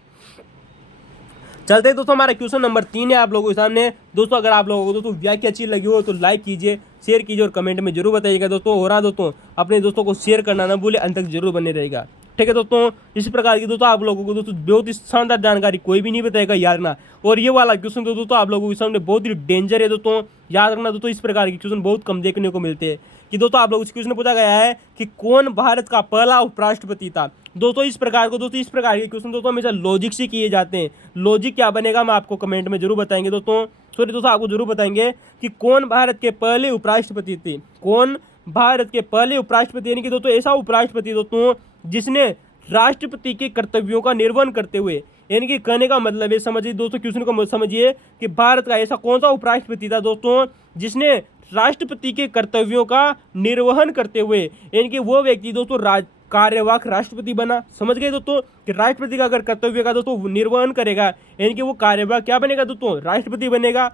चलते हैं दोस्तों हमारा क्वेश्चन नंबर 3 है आप लोगों के सामने। दोस्तों अगर आप लोगों को दोस्तों व्याख्या अच्छी लगी हो तो लाइक कीजिए, शेयर कीजिए और कमेंट में जरूर बताइएगा दोस्तों। हो रहा दोस्तों अपने दोस्तों को शेयर करना ना भूले, अंत तक जरूर बने रहेगा, ठीक है दोस्तों। इस प्रकार की दोस्तों आप लोगों को दोस्तों बहुत ही शानदार जानकारी कोई भी नहीं बताएगा, याद रखना। और ये वाला क्वेश्चन दोस्तों आप लोगों के सामने बहुत ही डेंजर है दोस्तों, याद रखना दोस्तों। इस प्रकार के क्वेश्चन बहुत कम देखने को मिलते हैं कि दोस्तों आप लोगों से क्वेश्चन पूछा गया है कि कौन भारत का पहला उपराष्ट्रपति था। दोस्तों इस प्रकार के क्वेश्चन दोस्तों हमेशा लॉजिक से किए जाते हैं। लॉजिक क्या बनेगा मैं आपको कमेंट में जरूर बताएंगे दोस्तों। दोस्तों आपको जरूर बताएंगे कि कौन भारत के पहले उपराष्ट्रपति थे, कौन भारत के पहले उपराष्ट्रपति, यानी कि दोस्तों ऐसा उपराष्ट्रपति दोस्तों जिसने राष्ट्रपति के कर्तव्यों का निर्वहन करते हुए, यानी कि कहने का मतलब है, समझिए दोस्तों क्वेश्चन को समझिए कि भारत का ऐसा कौन सा उपराष्ट्रपति था दोस्तों जिसने राष्ट्रपति के कर्तव्यों का निर्वहन करते हुए, यानी कि वो व्यक्ति दोस्तों कार्यवाहक राष्ट्रपति बना। समझ गए दोस्तों कि राष्ट्रपति का अगर कर्तव्य का दोस्तों निर्वहन करेगा, यानी कि वो कार्यवाहक क्या बनेगा दोस्तों, राष्ट्रपति बनेगा।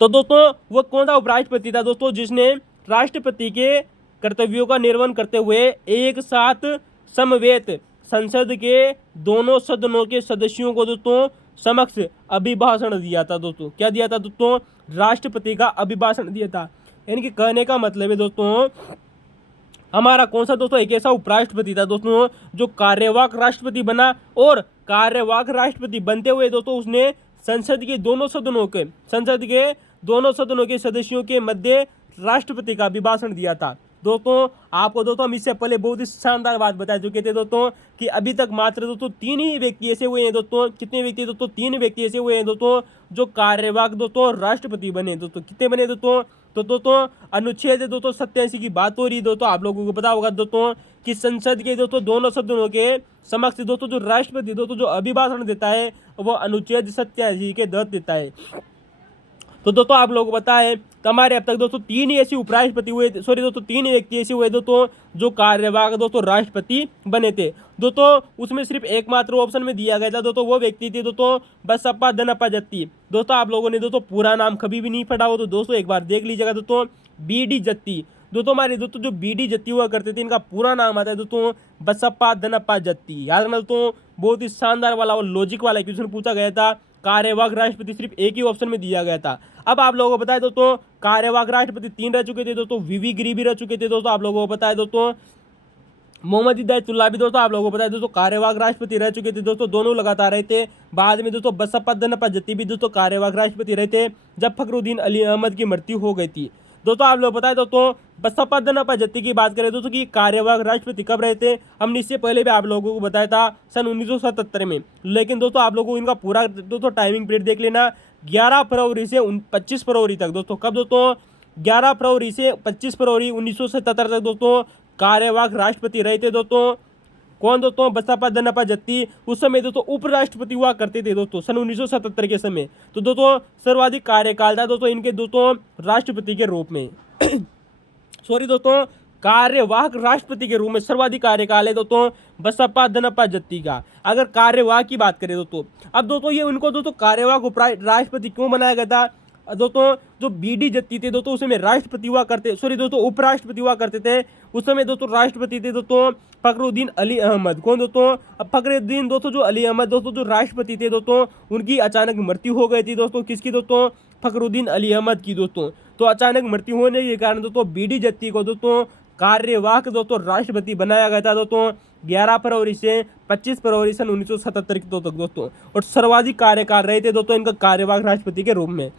तो दोस्तों वो कौन सा उपराष्ट्रपति था दोस्तों जिसने राष्ट्रपति के कर्तव्यों का निर्वहन करते हुए एक साथ समवेत संसद के दोनों सदनों के सदस्यों को दोस्तों समक्ष अभिभाषण दिया था दोस्तों। क्या दिया था दोस्तों, राष्ट्रपति का अभिभाषण दिया था। यानी कि कहने का मतलब है दोस्तों हमारा कौन सा दोस्तों एक ऐसा उपराष्ट्रपति था दोस्तों जो कार्यवाहक राष्ट्रपति बना, और कार्यवाहक राष्ट्रपति बनते हुए दोस्तों उसने संसद के दोनों सदनों के सदस्यों के मध्य राष्ट्रपति का अभिभाषण दिया था। दोस्तों आपको दोस्तों हम इससे पहले बहुत ही शानदार बात बता चुके थे दोस्तों कि अभी तक मात्र दोस्तों 3 ही व्यक्ति ऐसे हुए हैं दोस्तों। कितने व्यक्ति दोस्तों, 3 व्यक्ति ऐसे हुए हैं दोस्तों जो कार्यवाहक दोस्तों राष्ट्रपति बने दोस्तों। कितने बने दोस्तों, तो दोस्तों अनुच्छेद दोस्तों 87 की बात हो रही है दोस्तों। आप लोगों को पता होगा दोस्तों कि संसद के दोस्तों दोनों सदनों के समक्ष दोस्तों जो राष्ट्रपति दोस्तों जो अभिभाषण देता है वो अनुच्छेद 87 के तहत देता है। तो दोस्तों आप लोगों को पता है तो हमारे अब तक दोस्तों 3 ही ऐसे उपराष्ट्रपति हुए, 3 व्यक्ति ऐसे हुए दोस्तों जो कार्यवाहक दोस्तों राष्ट्रपति बने थे दोस्तों। उसमें सिर्फ एकमात्र ऑप्शन में दिया गया था दोस्तों, वो व्यक्ति थे दोस्तों बसप्पा दनप्पा जत्ती। दोस्तों आप लोगों ने दोस्तों पूरा नाम कभी भी नहीं पढ़ा हो तो दोस्तों एक बार देख लीजिएगा दोस्तों, BD जत्ती। दोस्तों हमारे दोस्तों जो बीडी जत्ती हुआ करते थे, इनका पूरा नाम आता है दोस्तों बसप्पा दनप्पा जत्ती। याद रखना दोस्तों, बहुत ही शानदार वाला और लॉजिक वाला क्वेश्चन पूछा गया था। कार्यवाहक राष्ट्रपति सिर्फ एक ही ऑप्शन में दिया गया था। अब आप लोगों को बताया दोस्तों कार्यवाहक राष्ट्रपति 3 रह चुके थे दोस्तों, वीवी गिरी भी रह चुके थे दोस्तों। आप लोगों को बताया दोस्तों मोहम्मद हिदायतुल्लाह भी दोस्तों आप लोगों को पता है दोस्तों कार्यवाहक राष्ट्रपति रह चुके थे दोस्तों, दोनों लगातार रहे थे। बाद में दोस्तों बसप्पा दनप्पा जत्ती भी दोस्तों कार्यवाहक राष्ट्रपति रहे थे जब फखरुद्दीन अली अहमद की मृत्यु हो गई थी। दोस्तों आप लोग बताए दोस्तों बसप्पा दनप्पा जत्ती की बात करें दोस्तों कि कार्यवाहक राष्ट्रपति कब रहे थे, हमने इससे पहले भी आप लोगों को बताया था सन 1977 में। लेकिन दोस्तों आप लोगों को इनका पूरा दोस्तों टाइमिंग पीरियड देख लेना, 11 फरवरी से 25 फरवरी तक दोस्तों। कब दोस्तों 11 फरवरी से 25 फरवरी 1977 तक दोस्तों कार्यवाहक राष्ट्रपति रहे थे दोस्तों। कौन दोस्तों बसप्पा दनप्पा जत्ती। उस समय दोस्तों उपराष्ट्रपति हुआ करते थे दोस्तों सन 1977 के समय। तो दोस्तों सर्वाधिक कार्यकाल था दोस्तों इनके दोस्तों राष्ट्रपति के रूप में सॉरी दोस्तों कार्यवाहक राष्ट्रपति के रूप में सर्वाधिक कार्यकाल है दोस्तों बसप्पा दनप्पा जत्ती का। अगर कार्यवाहक की बात करें दोस्तों, अब दोस्तों ये उनको दोस्तों कार्यवाहक राष्ट्रपति क्यों बनाया गया था। दोस्तों जो बीडी जत्ती थे दोस्तों उस समय राष्ट्रपति हुआ करते सॉरी दोस्तों उपराष्ट्रपति हुआ करते थे। उस समय दोस्तों राष्ट्रपति थे दोस्तों फखरुद्दीन अली अहमद। कौन दोस्तों, अब फखरुद्दीन दोस्तों जो अली अहमद दोस्तों जो राष्ट्रपति थे दोस्तों, उनकी अचानक मृत्यु हो गई थी दोस्तों। किसकी दोस्तों, फखरुद्दीन अली अहमद की दोस्तों। तो अचानक मृत्यु होने के कारण दोस्तों बीडी जत्ती को दोस्तों कार्यवाहक दोस्तों राष्ट्रपति बनाया गया था दोस्तों 11 फरवरी से 25 फरवरी सन 1977 की दोस्तों। और सर्वाधिक कार्यकाल रहे थे दोस्तों इनका कार्यवाहक राष्ट्रपति के रूप में।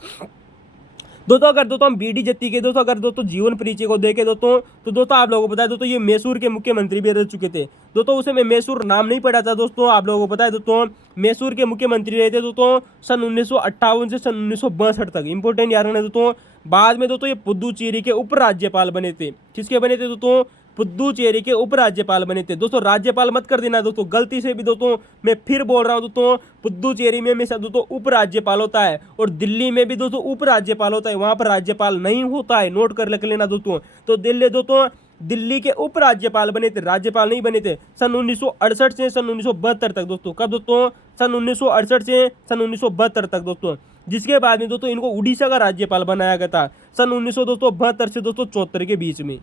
दोस्तों अगर दोस्तों हम बीडी जत्ती के दोस्तों अगर दोस्तों जीवन परिचय को देखें दोस्तों, तो दोस्तों आप लोगों को पता है दोस्तों ये मैसूर के मुख्यमंत्री भी रह चुके थे दोस्तों। उसे में मैसूर नाम नहीं पड़ा था दोस्तों। आप लोगों को पता है दोस्तों मैसूर के मुख्यमंत्री रहे थे दोस्तों सन 1958 से सन 1962 तक। इंपॉर्टेंट याद रखना दोस्तों। बाद में दोस्तों ये पुदुचेरी के उपराज्यपाल बने थे। किसके बने थे दोस्तों, पुदुचेरी के उपराज्यपाल बने थे दोस्तों। राज्यपाल मत कर देना दोस्तों गलती से भी दोस्तों, मैं फिर बोल रहा हूँ दोस्तों पुदुचेरी में हमेशा दोस्तों उपराज्यपाल होता है और दिल्ली में भी दोस्तों उपराज्यपाल होता है, वहां पर राज्यपाल नहीं होता है। नोट कर रख लेना दोस्तों। तो दिल्ली दोस्तों दिल्ली के उपराज्यपाल बने थे, राज्यपाल नहीं बने थे सन 1968 से सन 1972 तक दोस्तों। कब दोस्तों, सन 1968 से सन 1972 तक दोस्तों। जिसके बाद में दोस्तों इनको उड़ीसा का राज्यपाल बनाया गया था सन 1972 से दोस्तों 74 के बीच में।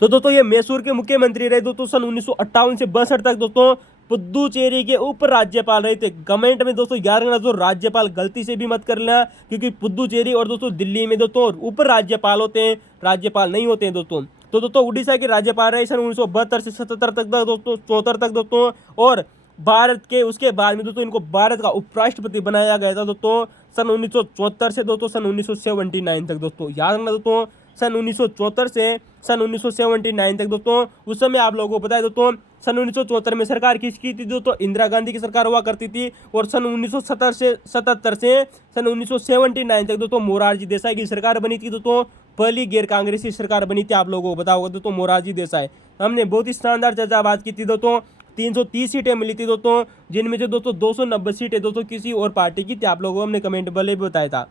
तो दोस्तों ये मैसूर के मुख्यमंत्री रहे दोस्तों सन 1958 से 62 तक दोस्तों। पुदुचेरी के उपराज्यपाल रहे थे। कमेंट में दोस्तों याद रखना दोस्तों राज्यपाल गलती से भी मत कर लेना, क्योंकि पुदुचेरी और दोस्तों दिल्ली में दोस्तों उपराज्यपाल होते हैं, राज्यपाल नहीं होते हैं दोस्तों। तो दोस्तों उड़ीसा के राज्यपाल रहे सन 1972 से 77 तक दोस्तों, 74 तक दोस्तों। और भारत के उसके बाद में दोस्तों इनको भारत का उपराष्ट्रपति बनाया गया था दोस्तों सन 1974 से दोस्तों सन 1979 तक दोस्तों। याद रखना दोस्तों सन 1974 से सन 1979 तक दोस्तों। उस समय आप लोगों को पता है दोस्तों सन 1974 में सरकार किसकी थी दोस्तों, इंदिरा गांधी की सरकार हुआ करती थी। और सन 1977 से सन 1979 तक दोस्तों मोरारजी देसाई की सरकार बनी थी दोस्तों। पहली गैर कांग्रेसी सरकार बनी थी, आप लोगों को पता होगा दोस्तों मोरारजी देसाई। हमने बहुत ही शानदार चर्चा बात की थी दोस्तों। 330 सीटें मिली थी दोस्तों, जिनमें से दोस्तों 290 सीटें दोस्तों किसी और पार्टी की थी, आप लोगों को हमने कमेंट वाले भी बताया था।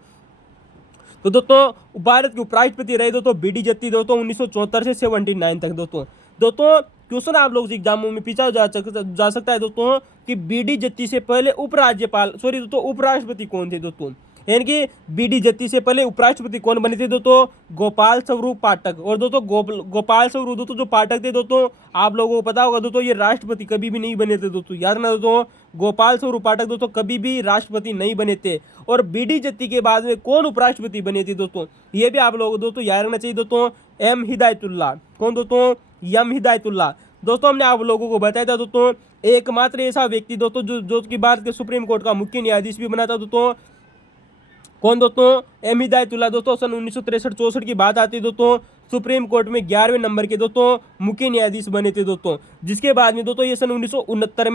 तो दोस्तों भारत के उपराष्ट्रपति रहे दोस्तों बीडी जत्ती दोस्तों 1974 से 79 तक दोस्तों क्वेश्चन आप लोग एग्जामों में पूछा जा सकता है दोस्तों कि बीडी जत्ती से पहले उपराष्ट्रपति कौन थे दोस्तों। यानी कि बीडी जत्ती से पहले उपराष्ट्रपति कौन बने थे दोस्तों, गोपाल स्वरूप पाठक। और दोस्तों गोपाल स्वरूप दोस्तों जो पाठक थे दोस्तों, आप लोगों को पता होगा दोस्तों ये राष्ट्रपति कभी भी नहीं बने थे दोस्तों। याद रखना दोस्तों गोपाल स्वरूप पाठक दोस्तों कभी भी राष्ट्रपति नहीं बने थे। और बीडी जत्ती के बाद में कौन उपराष्ट्रपति बने थे दोस्तों, ये भी आप लोगों को दोस्तों याद रखना चाहिए दोस्तों, एम हिदायतुल्लाह। कौन दोस्तों, एम हिदायतुल्लाह। दोस्तों हमने आप लोगों को बताया था दोस्तों एकमात्र ऐसा व्यक्ति दोस्तों जो कि भारत के सुप्रीम कोर्ट का मुख्य न्यायाधीश भी बना था दोस्तों। कौन दोस्तों, एम हिदायतुल्लाह दोस्तों। सन 1963-64 की बात आती है दोस्तों, सुप्रीम कोर्ट में 11वें नंबर के दोस्तों मुख्य न्यायाधीश बने थे दोस्तों। जिसके बाद में दोस्तों ये सन 1969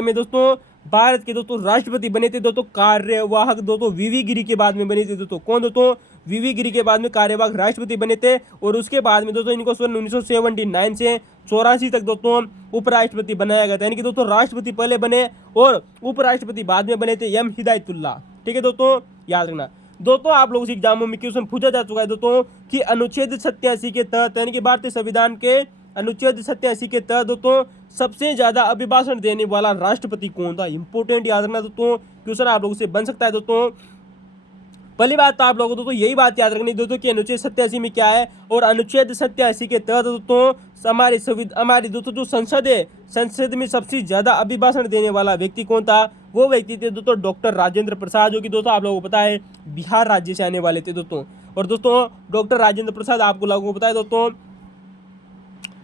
में दोस्तों भारत के दोस्तों राष्ट्रपति बने थे दोस्तों कार्यवाहक दोस्तों वीवी गिरी के बाद में बने थे दोस्तों। कौन दोस्तों, वीवी गिरी के बाद में कार्यवाहक राष्ट्रपति बने थे। और उसके बाद में दोस्तों इनको सन 1979 से 84 तक दोस्तों उपराष्ट्रपति बनाया गया था। यानी कि दोस्तों राष्ट्रपति पहले बने और उपराष्ट्रपति बाद में बने थे एम हिदायतुल्लाह। ठीक है दोस्तों, याद रखना। दोस्तों आप लोगों से एग्जामों में क्वेश्चन पूछा जा चुका है दोस्तों कि अनुच्छेद 87 के तहत यानी कि भारतीय संविधान के अनुच्छेद 87 के तहत दोस्तों सबसे ज्यादा अभिभाषण देने वाला राष्ट्रपति कौन था। इंपोर्टेंट याद रखना दोस्तों, क्वेश्चन आप लोगों से बन सकता है दोस्तों। पहली बात तो आप लोगों को दोस्तों यही बात याद रखनी दोस्तों कि अनुच्छेद 87 में क्या है, और अनुच्छेद 87 के तहत दोस्तों हमारी दोस्तों जो संसद है, संसद में सबसे ज्यादा अभिभाषण देने वाला व्यक्ति कौन था? वो व्यक्ति थे दोस्तों डॉक्टर राजेंद्र प्रसाद, जो कि दोस्तों आप लोगों को पता है बिहार राज्य से आने वाले थे दोस्तों। और दोस्तों डॉक्टर राजेंद्र प्रसाद आपको लोगों को पता है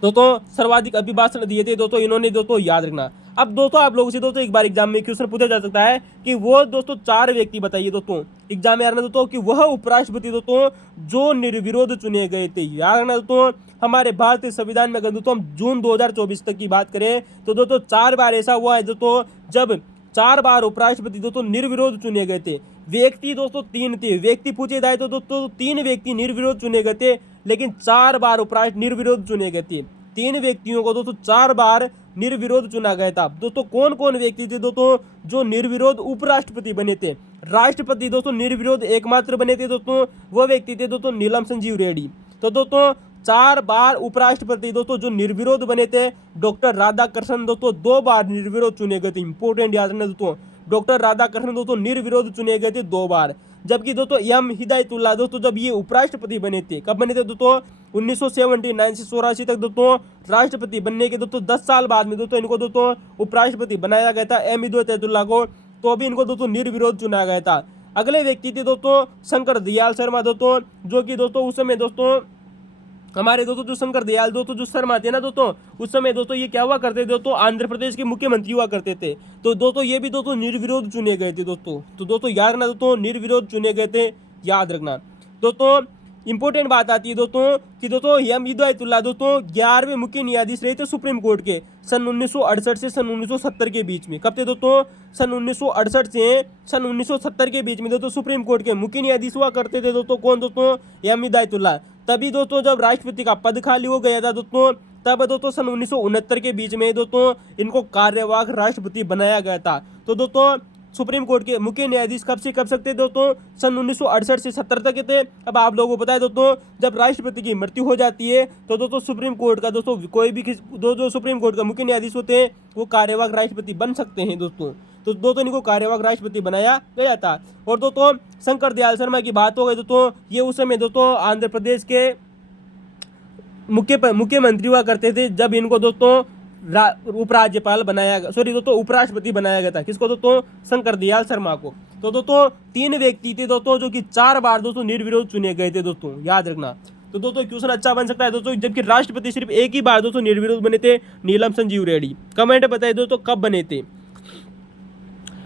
दोस्तों सर्वाधिक अभिभाषण दिए थे दोस्तों इन्होंने, दोस्तों याद रखना। अब दोस्तों आप लोगों से दोस्तों एक बार एग्जाम में क्वेश्चन पूछा जा सकता है कि वो दोस्तों 4 व्यक्ति बताइए दोस्तों एग्जाम में, याद रखना दोस्तों कि वह उपराष्ट्रपति दोस्तों जो निर्विरोध चुने गए थे। याद रखना दोस्तों हमारे भारतीय संविधान में अगर दोस्तों हम जून 2024 तक की बात करें तो दोस्तों 4 बार ऐसा हुआ है दोस्तों जब 4 बार उपराष्ट्रपति दोस्तों निर्विरोध चुने गए थे। व्यक्ति दोस्तों 3 थे, व्यक्ति पूछे जाए तो दोस्तों 3 व्यक्ति निर्विरोध चुने गए थे, लेकिन 4 बार उपराष्ट्रपति निर्विरोध चुने गए थे। 3 व्यक्तियों को दोस्तों 4 बार निर्विरोध चुना गया था। दोस्तों कौन कौन व्यक्ति थे दोस्तों जो निर्विरोध उपराष्ट्रपति बने थे? राष्ट्रपति दोस्तों निर्विरोध एकमात्र बने थे दोस्तों, वो व्यक्ति थे दोस्तों नीलम संजीव रेड्डी। तो दोस्तों 4 बार उपराष्ट्रपति दोस्तों जो निर्विरोध बने थे डॉक्टर राधाकृष्णन दोस्तों 2 बार निर्विरोध चुने गए थे। इंपोर्टेंट याद रखना दोस्तों, डॉक्टर राधाकृष्णन दोस्तों निर्विरोध चुने गए थे 2 बार। जबकि दोस्तों एम हिदायतुल्लाह दोस्तों जब ये उपराष्ट्रपति बने थे, कब बने थे दोस्तों? 1979 से 84 तक दोस्तों राष्ट्रपति बनने के दोस्तों 10 साल बाद में दोस्तों इनको दोस्तों उपराष्ट्रपति बनाया गया था एम हिदायतुल्लाह को, तो अभी इनको दोस्तों निर्विरोध चुना गया था। अगले व्यक्ति थे दोस्तों शंकर दयाल शर्मा दोस्तों, जो कि दोस्तों उस समय दोस्तों हमारे दोस्तों जो शंकर दयाल दोस्तों जो शर्मा थे ना दोस्तों, उस समय दोस्तों ये क्या हुआ करते थे दोस्तों? आंध्र प्रदेश के मुख्यमंत्री हुआ करते थे। तो दोस्तों ये भी दोस्तों निर्विरोध चुने गए थे दोस्तों। तो दोस्तों याद रखना दोस्तों निर्विरोध चुने गए थे, याद रखना। दोस्तों इंपॉर्टेंट बात आती है दोस्तों कि दोस्तों एम हिदायतुल्लाह दोस्तों 11वें मुख्य न्यायाधीश रहे थे सुप्रीम कोर्ट के सन 1968 से सन 1970 के बीच में। कब थे दोस्तों? सन 1968 से सन 1970 के बीच में दोस्तों सुप्रीम कोर्ट के मुख्य न्यायाधीश हुआ करते थे दोस्तों। कौन दोस्तों? एम हिदायतुल्लाह। तभी दोस्तों जब राष्ट्रपति का पद खाली हो गया था दोस्तों, तब दोस्तों सन 1969 के बीच में दोस्तों इनको कार्यवाहक राष्ट्रपति बनाया गया था। तो दोस्तों सुप्रीम कोर्ट के मुख्य न्यायाधीश कब से कब सकते दोस्तों? सन 1968 से 70 तक के थे। अब आप लोगों को पता है दोस्तों जब राष्ट्रपति की मृत्यु हो जाती है तो दोस्तों सुप्रीम कोर्ट का दोस्तों कोई भी जो सुप्रीम कोर्ट का मुख्य न्यायाधीश होते हैं वो कार्यवाहक राष्ट्रपति बन सकते हैं दोस्तों। तो दोस्तों इनको कार्यवाहक राष्ट्रपति बनाया गया था। और दोस्तों शंकर दयाल शर्मा की बात हो गई दोस्तों, ये उस समय दोस्तों आंध्र प्रदेश के मुख्यमंत्री हुआ करते थे जब इनको दोस्तों उपराज्यपाल बनाया गया, सॉरी दोस्तों उपराष्ट्रपति बनाया गया था। किसको दोस्तों? शंकर दयाल शर्मा को। तो दोस्तों 3 व्यक्ति थे दोस्तों जो कि 4 बार दोस्तों निर्विरोध चुने गए थे दोस्तों, याद रखना। तो दोस्तों क्वेश्चन अच्छा बन सकता है दोस्तों, जबकि राष्ट्रपति सिर्फ एक ही बार दोस्तों निर्विरोध बने थे, नीलम संजीव रेड्डी। कमेंट बताइए दोस्तों कब बने थे।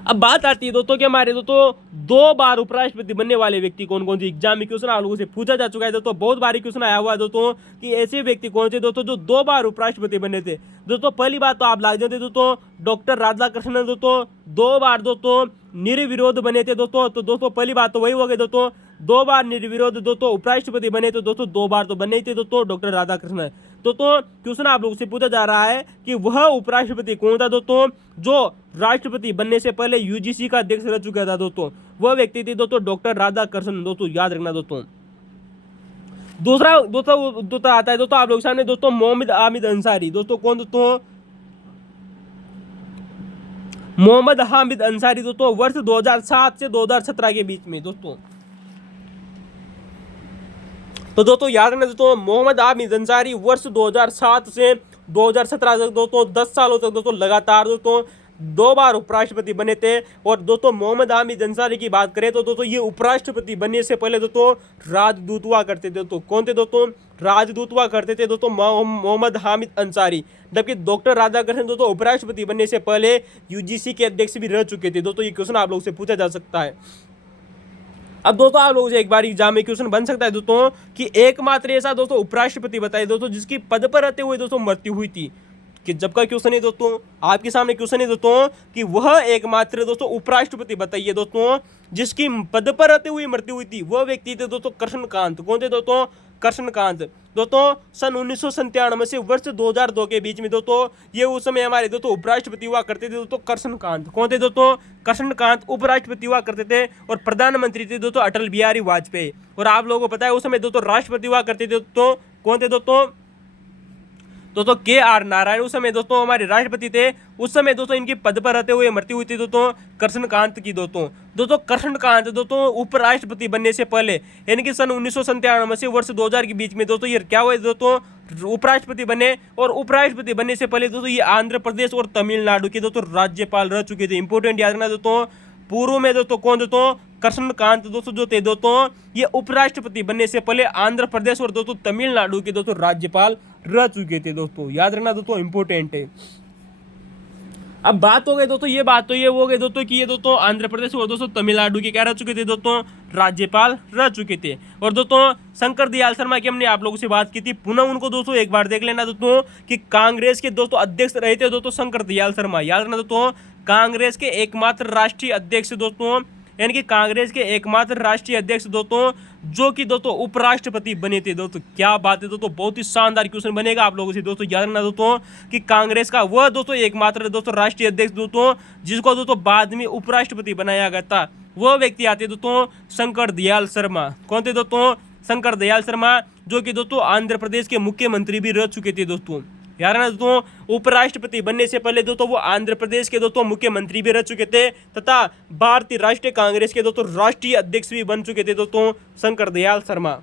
अब बात आती है दोस्तों कि हमारे दोस्तों 2 बार उपराष्ट्रपति बनने वाले व्यक्ति कौन कौन थे। एग्जाम में क्वेश्चन आप लोगों से पूछा जा चुका है दोस्तों, बहुत बारी क्वेश्चन आया हुआ है दोस्तों कि ऐसे व्यक्ति कौन थे दोस्तों जो 2 बार उपराष्ट्रपति बने थे। दोस्तों पहली बात तो आप लाग जाते दोस्तों डॉक्टर राधाकृष्णन दोस्तों 2 बार दोस्तों निर्विरोध बने थे दोस्तों। तो दोस्तों पहली बात तो वही हो गई दोस्तों, 2 बार निर्विरोध दोस्तों उपराष्ट्रपति बने तो दोस्तों 2 बार तो बने ही थे दोस्तों डॉक्टर राधाकृष्णन। दोस्तों क्वेश्चन आप लोगों से पूछा जा रहा है कि वह उपराष्ट्रपति कौन था दोस्तों जो राष्ट्रपति बनने से पहले यूजीसी का अध्यक्ष रह चुका था दोस्तों? वह व्यक्ति थे दोस्तों डॉक्टर राधाकृष्णन दोस्तों, याद रखना दोस्तों। दूसरा दोस्तों आता है दोस्तों आप लोग सामने दोस्तों मोहम्मद हामिद अंसारी। दोस्तों कौन दोस्तों? मोहम्मद हामिद अंसारी दोस्तों वर्ष 2007 से 2017 के बीच में दोस्तों। तो दोस्तों याद रखना दोस्तों मोहम्मद हामिद अंसारी वर्ष 2007 से 2017 तक दोस्तों 10 सालों तक दोस्तों लगातार दोस्तों 2 बार उपराष्ट्रपति बने थे। और दोस्तों मोहम्मद हामिद अंसारी की बात करें तो दोस्तों ये उपराष्ट्रपति बनने से पहले दोस्तों राजदूत हुआ करते थे दोस्तों। कौन थे दोस्तों? राजदूत हुआ करते थे दोस्तों मोहम्मद हामिद अंसारी। जबकि डॉक्टर राधाकृष्णन दोस्तों उपराष्ट्रपति बनने से पहले यूजीसी के अध्यक्ष भी रह चुके थे दोस्तों। ये क्वेश्चन आप लोगों से पूछा जा सकता है। अब दोस्तों आप लोगों से एक बार एग्जाम में क्वेश्चन बन सकता है दोस्तों कि एकमात्र ऐसा दोस्तों उपराष्ट्रपति बताइए दोस्तों जिसकी पद पर रहते हुए दोस्तों मृत्यु हुई थी। कि जब का क्वेश्चन है दोस्तों आपके सामने क्वेश्चन है दोस्तों कि वह एकमात्र दोस्तों उपराष्ट्रपति बताइए दोस्तों जिसकी पद पर रहते हुए मृत्यु हुई थी। वह व्यक्ति थे दोस्तों कृष्णकांत। कौन थे दोस्तों? कृष्णकांत। दोस्तों सन 1997 से वर्ष 2002 के बीच में दोस्तों ये उस समय हमारे दोस्तों उपराष्ट्रपति हुआ करते थे दोस्तों कृष्णकांत। कौन थे दोस्तों? कृष्णकांत उपराष्ट्रपति हुआ करते थे। और प्रधानमंत्री थे दोस्तों अटल बिहारी वाजपेयी। और आप लोगों को पता है उस समय दोस्तों राष्ट्रपति हुआ करते थे दोस्तों। कौन थे दोस्तों? दोस्तों KR नारायण उस समय दोस्तों हमारे राष्ट्रपति थे। उस समय दोस्तों इनकी पद पर रहते हुए मृत्यु हुई थी दोस्तों कृष्णकांत की। दोस्तों कृष्णकांत दोस्तों उपराष्ट्रपति बनने से पहले यानी कि सन 1997 से वर्ष 2000 के बीच में दोस्तों ये क्या हुए दोस्तों उपराष्ट्रपति बने। और उपराष्ट्रपति बनने से पहले दोस्तों ये आंध्र प्रदेश और तमिलनाडु के दोस्तों राज्यपाल रह चुके थे। इंपोर्टेंट याद रखना दोस्तों, पूर्व में दोस्तों कौन दोस्तों कृष्णकांत दोस्तों जो थे दोस्तों ये उपराष्ट्रपति बनने से पहले आंध्र प्रदेश और दोस्तों तमिलनाडु के दोस्तों राज्यपाल रह चुके थे। दोस्तों याद रखना दोस्तों इंपोर्टेंट है। अब बात हो गई दोस्तों ये बात तो ये हो गई दोस्तों कि ये दोस्तों आंध्र प्रदेश और दोस्तों तमिलनाडु के क्या रह चुके थे दोस्तों राज्यपाल रह चुके थे। और दोस्तों शंकर दयाल शर्मा की हमने आप लोगों से बात की थी, पुनः उनको दोस्तों एक बार देख लेना दोस्तों कि कांग्रेस के दोस्तों अध्यक्ष रहे थे दोस्तों शंकर दयाल शर्मा। याद रखना दोस्तों कांग्रेस के एकमात्र राष्ट्रीय अध्यक्ष दोस्तों यानी कि कांग्रेस के एकमात्र राष्ट्रीय अध्यक्ष दोस्तों जो कि दोस्तों उपराष्ट्रपति बने थे। दोस्तों क्या बात है दोस्तों, बहुत ही शानदार क्वेश्चन बनेगा आप लोगों से दोस्तों। याद रखना दोस्तों कि कांग्रेस का वह दोस्तों एकमात्र दोस्तों राष्ट्रीय अध्यक्ष दोस्तों जिसको दोस्तों बाद में उपराष्ट्रपति बनाया गया था, वह व्यक्ति आते दोस्तों शंकर दयाल शर्मा। कौन थे दोस्तों शंकर दयाल शर्मा, जो कि दोस्तों आंध्र प्रदेश के मुख्यमंत्री भी रह चुके थे। दोस्तों यार ना दोस्तों उपराष्ट्रपति बनने से पहले दोस्तों वो आंध्र प्रदेश के दोस्तों मुख्यमंत्री भी रह चुके थे तथा भारतीय राष्ट्रीय कांग्रेस के दोस्तों राष्ट्रीय अध्यक्ष भी बन चुके थे दोस्तों शंकर दयाल शर्मा।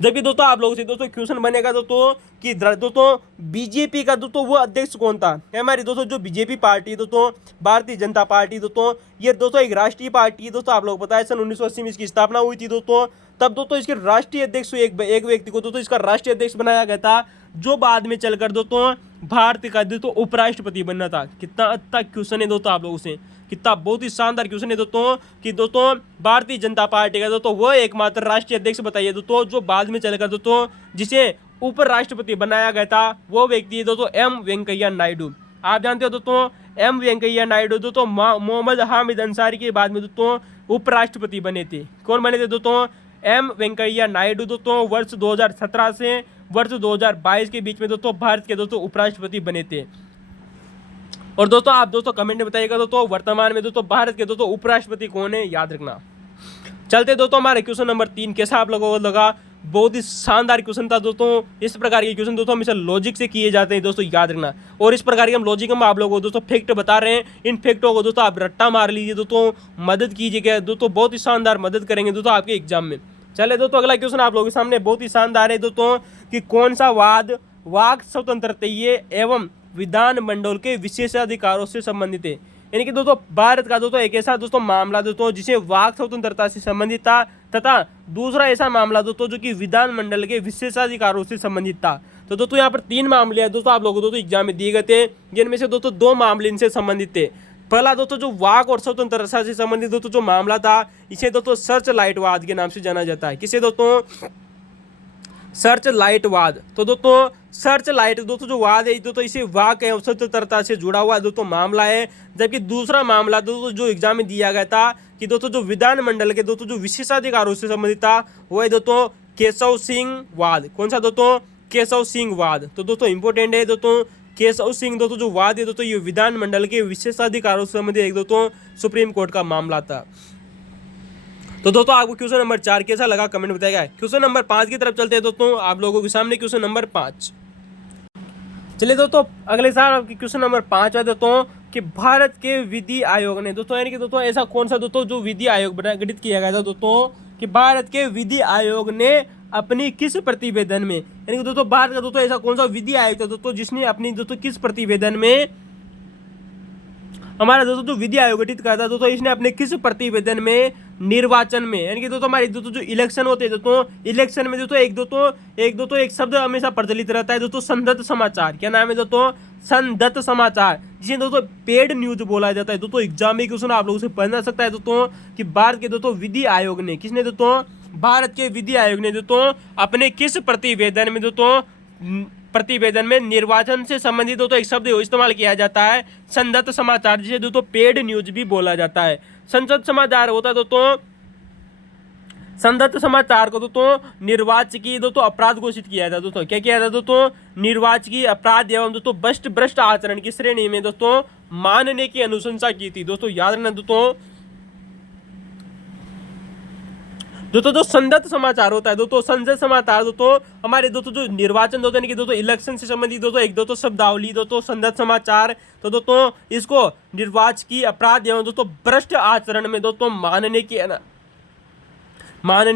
जबकि दोस्तों आप लोगों से दोस्तों क्वेश्चन बनेगा दोस्तों कि दोस्तों बीजेपी का दोस्तों वो अध्यक्ष कौन था। हमारी दोस्तों जो बीजेपी पार्टी दोस्तों भारतीय जनता पार्टी दोस्तों ये दोस्तों एक राष्ट्रीय पार्टी है दोस्तों। आप लोग पता है सन 1980 में इसकी स्थापना हुई थी दोस्तों। तब दोस्तों इसके राष्ट्रीय अध्यक्ष एक व्यक्ति को दोस्तों इसका राष्ट्रीय अध्यक्ष बनाया गया था जो बाद में चलकर दोस्तों भारत का दोस्तों उपराष्ट्रपति बनना था। कितना अच्छा क्वेश्चन है दोस्तों आप लोगों से, कितना बहुत ही शानदार क्वेश्चन है दोस्तों कि दोस्तों भारतीय जनता पार्टी का दोस्तों वह एकमात्र राष्ट्रीय अध्यक्ष बताइए दोस्तों जो बाद में चलकर दोस्तों जिसे उपराष्ट्रपति बनाया गया था, वो व्यक्ति है दोस्तों एम वेंकैया नायडू। आप जानते हो दोस्तों एम वेंकैया नायडू दोस्तों मोहम्मद हामिद अंसारी के बाद में दोस्तों उपराष्ट्रपति बने थे। कौन बने थे दोस्तों एम वेंकैया नायडू दोस्तों वर्ष 2017 से वर्ष 2022 के बीच में दोस्तों भारत के दोस्तों उपराष्ट्रपति बने थे। और दोस्तों आप दोस्तों कमेंट में बताइएगा दोस्तों वर्तमान में दोस्तों भारत के दोस्तों उपराष्ट्रपति कौन है, याद रखना। चलते दोस्तों हमारे क्वेश्चन नंबर 3 कैसा आप लोगों को लगा। बहुत ही शानदार क्वेश्चन था दोस्तों। इस प्रकार के क्वेश्चन दोस्तों हमेशा लॉजिक से किए जाते हैं दोस्तों, याद रखना। और इस प्रकार के हम लॉजिक में आप लोगों को दोस्तों फैक्ट बता रहे हैं, इन फैक्टों को दोस्तों आप रट्टा मार लीजिए दोस्तों, मदद कीजिएगा दोस्तों, बहुत ही शानदार मदद करेंगे दोस्तों आपके एग्जाम में। चले दोस्तों अगला क्वेश्चन आप लोगों के सामने बहुत ही शानदार है दोस्तों कि कौन सा वाद वाक स्वतंत्रता एवं विधान मंडल के विशेषाधिकारों से संबंधित है। यानी कि दोस्तों भारत का दोस्तों एक ऐसा दोस्तों मामला दोस्तों जिसे वाक स्वतंत्रता से संबंधित था तथा दूसरा ऐसा मामला दोस्तों जो कि विधान मंडल के विशेषाधिकारों से संबंधित था। तो दोस्तों यहाँ पर 3 मामले हैं दोस्तों आप लोगों को दोस्तों एग्जाम में दिए गए थे, जिनमें से दोस्तों 2 मामले इनसे संबंधित थे। पहला दोस्तों जो वाक और स्वतंत्रता से संबंधित दोस्तों जो मामला था इसे दोस्तों सर्च लाइट वाद के नाम से जाना जाता है। किसे दोस्तों सर्च लाइट वाद। तो दोस्तों सर्च लाइट दोस्तों जो वाद है दोस्तों इसे वाक है स्वतंत्रता से जुड़ा हुआ दोस्तों मामला है। जबकि दूसरा मामला दोस्तों जो एग्जाम में दिया गया था कि दोस्तों जो विधान मंडल के दोस्तों जो विशेषाधिकारों से संबंधित था वो है दोस्तों केशव सिंह वाद। कौन सा दोस्तों केशव सिंह वाद। तो दोस्तों इंपॉर्टेंट है दोस्तों केशव सिंह दोस्तों जो वाद है दोस्तों ये विधान मंडल के विशेषाधिकारों से संबंधित एक दोस्तों सुप्रीम कोर्ट का मामला था। तो दोस्तों आपको क्वेश्चन नंबर 4 कैसा लगा कमेंट बताएगा। क्वेश्चन नंबर 5 की तरफ चलते हैं दोस्तों आप लोगों के सामने क्वेश्चन नंबर 5। चलिए दोस्तों अगले साल आपकी क्वेश्चन नंबर 5 है दोस्तों कि भारत के विधि आयोग ने दोस्तों यानी कि दोस्तों ऐसा कौन सा दोस्तों जो विधि आयोग गठित किया गया था दोस्तों कि भारत के विधि आयोग ने अपनी किस प्रतिवेदन में यानी कि दोस्तों भारत का दोस्तों ऐसा कौन सा विधि आयोग था दोस्तों जिसने अपनी दोस्तों किस प्रतिवेदन में हमारा दोस्तों जो विधि आयोग गठित करा था दोस्तों इसने अपने किस प्रतिवेदन में निर्वाचन में यानी कि दोस्तों हमारे दोस्तों जो इलेक्शन होते हैं दोस्तों इलेक्शन में दोस्तों एक शब्द हमेशा प्रचलित रहता है दोस्तों संदत्त समाचार। क्या नाम है दोस्तों संदत्त समाचार, जिसे दोस्तों पेड न्यूज बोला जाता है। दोस्तों एग्जाम में क्वेश्चन आप लोगों से पूछ सकता है दोस्तों कि भारत के दोस्तों विधि आयोग ने किसने दोस्तों भारत के विधि आयोग ने दोस्तों अपने किस प्रतिवेदन में दोस्तों प्रतिवेदन में निर्वाचन से संबंधित दोस्तों एक शब्द इस्तेमाल किया जाता है संदत्त समाचार, जिसे दोस्तों पेड न्यूज भी बोला जाता है। संदत्त समाचार होता है दोस्तों संदत्त समाचार को दोस्तों निर्वाचकीय दोस्तों अपराध घोषित किया था दोस्तों। क्या किया था दोस्तों निर्वाचकीय अपराध एवं दोस्तों भ्रष्ट आचरण की श्रेणी में दोस्तों मानने की अनुशंसा की थी। दोस्तों याद रखना दोस्तों दोस्तों जो संदत समाचार होता है दोस्तों, संसद समाचार दोस्तों हमारे दोस्तों जो निर्वाचन होते हैं कि दोस्तों इलेक्शन से संबंधित दोस्तों एक दोस्तों शब्दावली दोस्तों संदत समाचार। तो दोस्तों इसको निर्वाचकीय अपराध एवं दोस्तों भ्रष्ट आचरण में दोस्तों मानने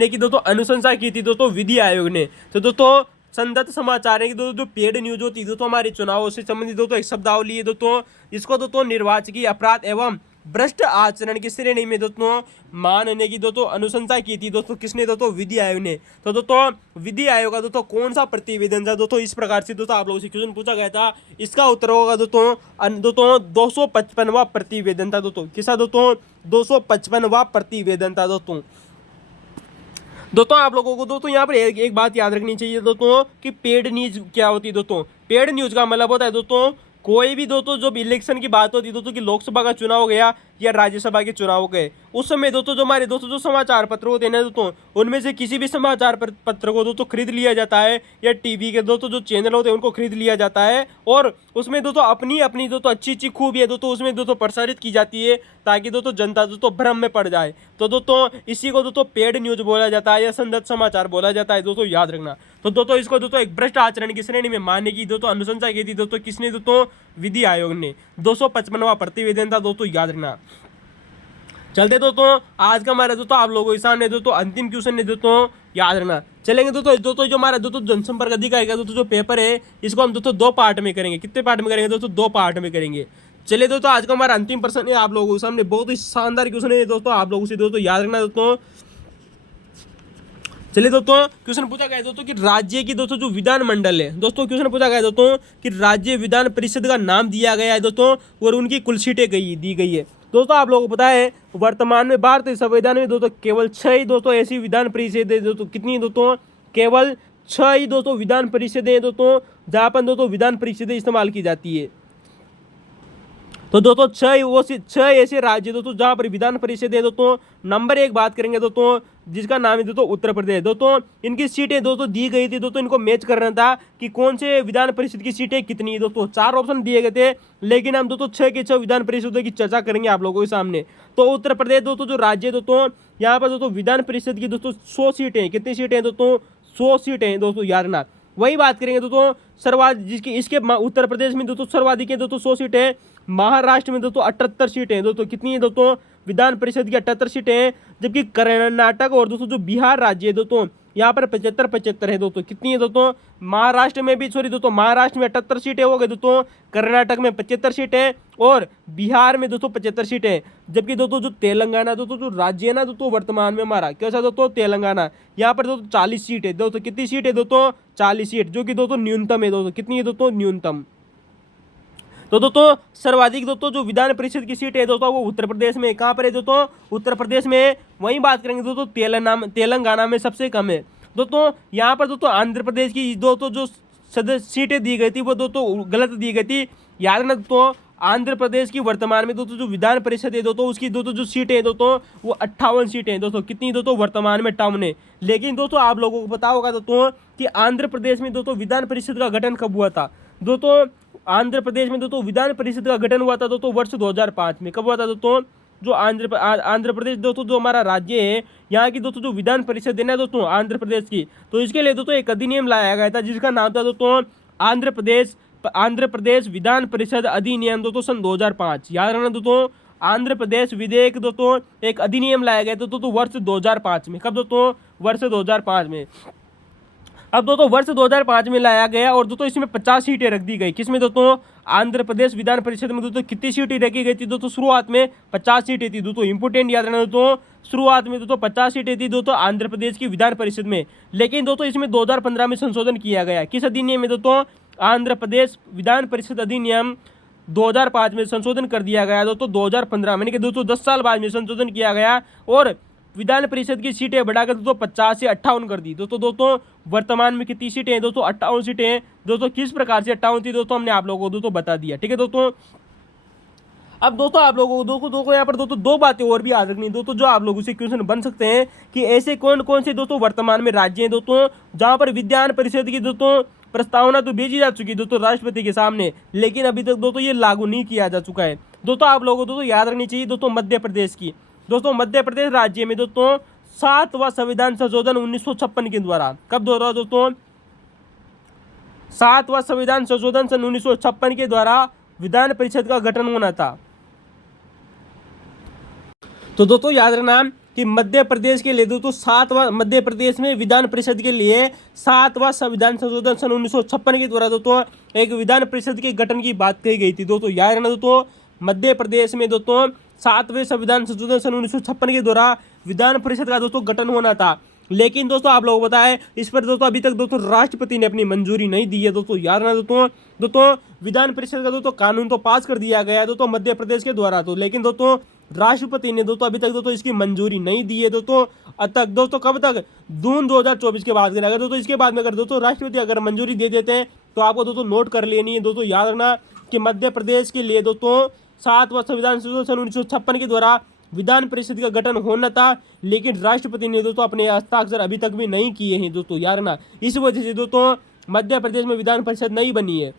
की दोस्तों अनुशंसा की थी दोस्तों विधि आयोग ने। तो दोस्तों संदत समाचार है कि दोस्तों जो पेड न्यूज होती है दोस्तों हमारे चुनावों से संबंधित दोस्तों एक शब्दावली है दोस्तों, इसको दोस्तों निर्वाचकीय अपराध एवं भ्रष्ट आचरण की श्रेणी में दोस्तों मानने की दोस्तों अनुशंसा की थी दोस्तों, किसने दोस्तों, विधि आयोग ने। तो दोस्तों विधि आयोग का दोस्तों कौन सा प्रतिवेदन था दोस्तों, इस प्रकार से दोस्तों आप लोगों से क्वेश्चन पूछा गया था। इसका उत्तर होगा दोस्तों 255वां प्रतिवेदन था दोस्तों। किसका दोस्तों, 255वां प्रतिवेदन था दोस्तों। दोस्तों आप लोगों को दोस्तों यहाँ पर एक बात याद रखनी चाहिए दोस्तों कि पेड न्यूज क्या होती है दोस्तों। पेड न्यूज का मतलब होता है दोस्तों कोई भी दोस्तों जो इलेक्शन की बात होती है दोस्तों कि लोकसभा का चुनाव हो गया या राज्यसभा के चुनाव हो गए, उस समय दोस्तों जो हमारे दोस्तों जो समाचार पत्र होते हैं ना दोस्तों, उनमें से किसी भी समाचार पत्र को दोस्तों खरीद लिया जाता है, या टीवी के दोस्तों जो चैनल होते हैं उनको खरीद लिया जाता है, और उसमें दोस्तों अपनी अपनी दोस्तों अच्छी खूबियाँ दोस्तों उसमें दोस्तों प्रसारित की जाती है, ताकि दोस्तों जनता दोस्तों भ्रम में पड़ जाए। तो दोस्तों इसी को दोस्तों पेड न्यूज बोला जाता है या संदत समाचार बोला जाता है दोस्तों, याद रखना। तो दोस्तों इसको दोस्तों एक भ्रष्ट आचरण की श्रेणी में मानने की दोस्तों अनुशंसा की थी दोस्तों, किसने दोस्तों, विधि आयोग ने। 255वां प्रतिवेदन था दोस्तों, याद रखना। चलते दोस्तों आज का हमारा दोस्तों आप लोगों के सामने दोस्तों अंतिम क्वेश्चन है दोस्तों, याद रखना। चलेंगे दोस्तों जो हमारा दोस्तों जनसंपर्क अधिकारी का दोस्तों जो पेपर है, इसको हम दोस्तों 2 पार्ट में करेंगे। कितने पार्ट में करेंगे दोस्तों, 2 पार्ट में करेंगे। चलिए दोस्तों आज का हमारा अंतिम प्रश्न है आप लोगों के सामने, बहुत ही शानदार क्वेश्चन है दोस्तों, आप लोगों से दोस्तों याद रखना दोस्तों। चलिए दोस्तों क्वेश्चन पूछा गया है दोस्तों कि राज्य की दोस्तों जो विधानमंडल है दोस्तों, क्वेश्चन पूछा गया है दोस्तों कि राज्य विधान परिषद का नाम दिया गया है दोस्तों, और उनकी कुल सीटें दी गई है। दोस्तों आप लोगों को पता है वर्तमान में भारतीय संविधान में दोस्तों केवल 6 ही दोस्तों ऐसी विधान परिषद है दोस्तों, कितनी दोस्तों, केवल 6 ही दोस्तों विधान परिषदें हैं दोस्तों, जहाँ पर दोस्तों विधान परिषदें इस्तेमाल की जाती है। तो दोस्तों 6 ऐसे राज्य दोस्तों जहाँ पर विधान परिषद है दोस्तों। नंबर 1 बात करेंगे दोस्तों, जिसका नाम है दोस्तों उत्तर प्रदेश। दोस्तों इनकी सीटें दोस्तों दी गई थी दोस्तों, इनको मैच करना था कि कौन से विधान परिषद की सीटें कितनी है दोस्तों। 4 ऑप्शन दिए गए थे, लेकिन हम दोस्तों 6 के 6 विधान परिषदों की चर्चा करेंगे आप लोगों के सामने। तो उत्तर प्रदेश दोस्तों जो राज्य दोस्तों, यहाँ पर दोस्तों विधान परिषद की दोस्तों 100 सीटें, कितनी सीटें दोस्तों, 100 सीटें हैं दोस्तों, याद रखना। वही बात करेंगे दोस्तों सर्वाधिक, जिसकी इसके उत्तर प्रदेश में दोस्तों सर्वाधिक है दोस्तों 100 सीटें। महाराष्ट्र में दोस्तों 78 सीटें हैं दोस्तों, कितनी है दोस्तों, विधान परिषद की 78 सीटें हैं। जबकि कर्नाटक और दोस्तों जो बिहार राज्य है दोस्तों, यहाँ पर 75 है दोस्तों, कितनी है दोस्तों, महाराष्ट्र में भी दोस्तों महाराष्ट्र में 78 सीटें हो गई दोस्तों, कर्नाटक में 75 सीटें और बिहार में दोस्तों 75 सीटें। जबकि दोस्तों जो तेलंगाना दोस्तों जो राज्य है ना दोस्तों वर्तमान में हमारा कैसा दोस्तों, तेलंगाना, यहाँ पर दोस्तों 40 सीट है दोस्तों, कितनी सीट है दोस्तों, 40 सीट, जो कि दोस्तों न्यूनतम है दोस्तों, कितनी है दोस्तों, न्यूनतम। तो दोस्तों सर्वाधिक दोस्तों जो विधान परिषद की सीट है दोस्तों वो उत्तर प्रदेश में, कहाँ पर है दोस्तों, उत्तर प्रदेश में। वहीं बात करेंगे दोस्तों तेलंगाना में सबसे कम है दोस्तों। यहाँ पर दोस्तों आंध्र प्रदेश की दोस्तों जो सीटें दी गई थी वो दोस्तों गलत दी गई थी, याद रखना दोस्तों। आंध्र प्रदेश की वर्तमान में दोस्तों जो विधान परिषद है दोस्तों, उसकी दोस्तों जो सीटें हैं दोस्तों वो 58 सीटें हैं दोस्तों, कितनी दोस्तों, वर्तमान में 58 है। लेकिन दोस्तों आप लोगों को पता होगा दोस्तों कि आंध्र प्रदेश में दोस्तों विधान परिषद का गठन कब हुआ था दोस्तों। आंध्र प्रदेश में दोस्तों विधान परिषद का गठन हुआ था दोस्तों वर्ष 2005 में। कब हुआ था दोस्तों, जो आंध्र प्रदेश दोस्तों जो हमारा राज्य है, यहाँ की दोस्तों जो विधान परिषद है ना दोस्तों आंध्र प्रदेश की, तो इसके लिए दोस्तों एक अधिनियम लाया गया था जिसका नाम था दोस्तों आंध्र प्रदेश विधान परिषद अधिनियम दोस्तों सन 2005, याद रखना दोस्तों। आंध्र प्रदेश विधेयक दोस्तों एक अधिनियम लाया गया था दोस्तों वर्ष 2005 में। कब दोस्तों, वर्ष 2005 में। अब दोस्तों वर्ष 2005 में लाया गया और दोस्तों इसमें 50 सीटें रख दी गई, किसमें दोस्तों, आंध्र प्रदेश विधान परिषद में दोस्तों कितनी सीटें रखी गई थी दोस्तों, शुरुआत में 50 सीटें थी दोस्तों, इंपोर्टेंट याद रखना दोस्तों। शुरुआत में दोस्तों 50 सीटें थी दोस्तों आंध्र प्रदेश की विधान परिषद में, लेकिन दोस्तों इसमें 2015 में संशोधन किया गया। किस अधिनियम में दोस्तों, आंध्र प्रदेश विधान परिषद अधिनियम 2005 में संशोधन कर दिया गया दोस्तों 2015 में, कि दोस्तों 10 साल बाद में संशोधन किया गया और विधान परिषद की सीटें बढ़ाकर दोस्तों 50 से 58 कर दी दोस्तों। वर्तमान में कितनी सीटें हैं दोस्तों, 58 सीटें हैं दोस्तों। किस प्रकार से 58 थी दोस्तों, हमने आप लोगों को दोस्तों बता दिया, ठीक है दोस्तों। अब दोस्तों आप लोगों को दोस्तों यहाँ पर दोस्तों 2 बातें और भी याद रखनी दोस्तों, जो आप लोगों से क्वेश्चन बन सकते हैं कि ऐसे कौन कौन से दोस्तों वर्तमान में राज्य हैं दोस्तों जहाँ पर विधान परिषद की दोस्तों प्रस्तावना तो भेजी जा चुकी है दोस्तों राष्ट्रपति के सामने, लेकिन अभी तक दोस्तों ये लागू नहीं किया जा चुका है। दोस्तों आप लोगों को दोस्तों याद रखनी चाहिए दोस्तों मध्य प्रदेश की। दोस्तों मध्य प्रदेश राज्य में दोस्तों 7वां संविधान संशोधन 1956 के द्वारा। कब द्वारा दोस्तों? 7वां संविधान संशोधन सन 1956 के द्वारा विधान परिषद का गठन होना था। तो दोस्तों याद रखना कि मध्य प्रदेश के लिए दोस्तों 7वां, मध्य प्रदेश में विधान परिषद के लिए 7वां संविधान संशोधन सन 1956 के द्वारा दोस्तों एक विधान परिषद के गठन की बात कही गई थी। दोस्तों याद रखना दोस्तों, मध्य प्रदेश में दोस्तों 7वें संविधान संशोधन सन 1956 के द्वारा विधान परिषद का दोस्तों गठन होना था। लेकिन दोस्तों आप लोगों को पता है इस पर दोस्तों अभी तक दोस्तों राष्ट्रपति ने अपनी मंजूरी नहीं दी है। दोस्तों याद रखना दोस्तों विधान परिषद का दोस्तों कानून तो पास कर दिया गया है दोस्तों मध्य प्रदेश के द्वारा, तो लेकिन दोस्तों राष्ट्रपति ने दोस्तों अभी तक दोस्तों इसकी मंजूरी नहीं दी है दोस्तों। अब तक दोस्तों कब तक? जून 2024 के बाद अगर दोस्तों इसके बाद में अगर दोस्तों राष्ट्रपति अगर मंजूरी दे देते हैं तो आपको दोस्तों नोट कर लेनी है। दोस्तों याद रखना कि मध्य प्रदेश के लिए दोस्तों 7वां संविधान संशोधन सन 1956 के द्वारा विधान परिषद का गठन होना था, लेकिन राष्ट्रपति ने दोस्तों अपने हस्ताक्षर अभी तक भी नहीं किए हैं। दोस्तों याद रखना इस वजह से दोस्तों मध्य प्रदेश में विधान परिषद नहीं बनी है।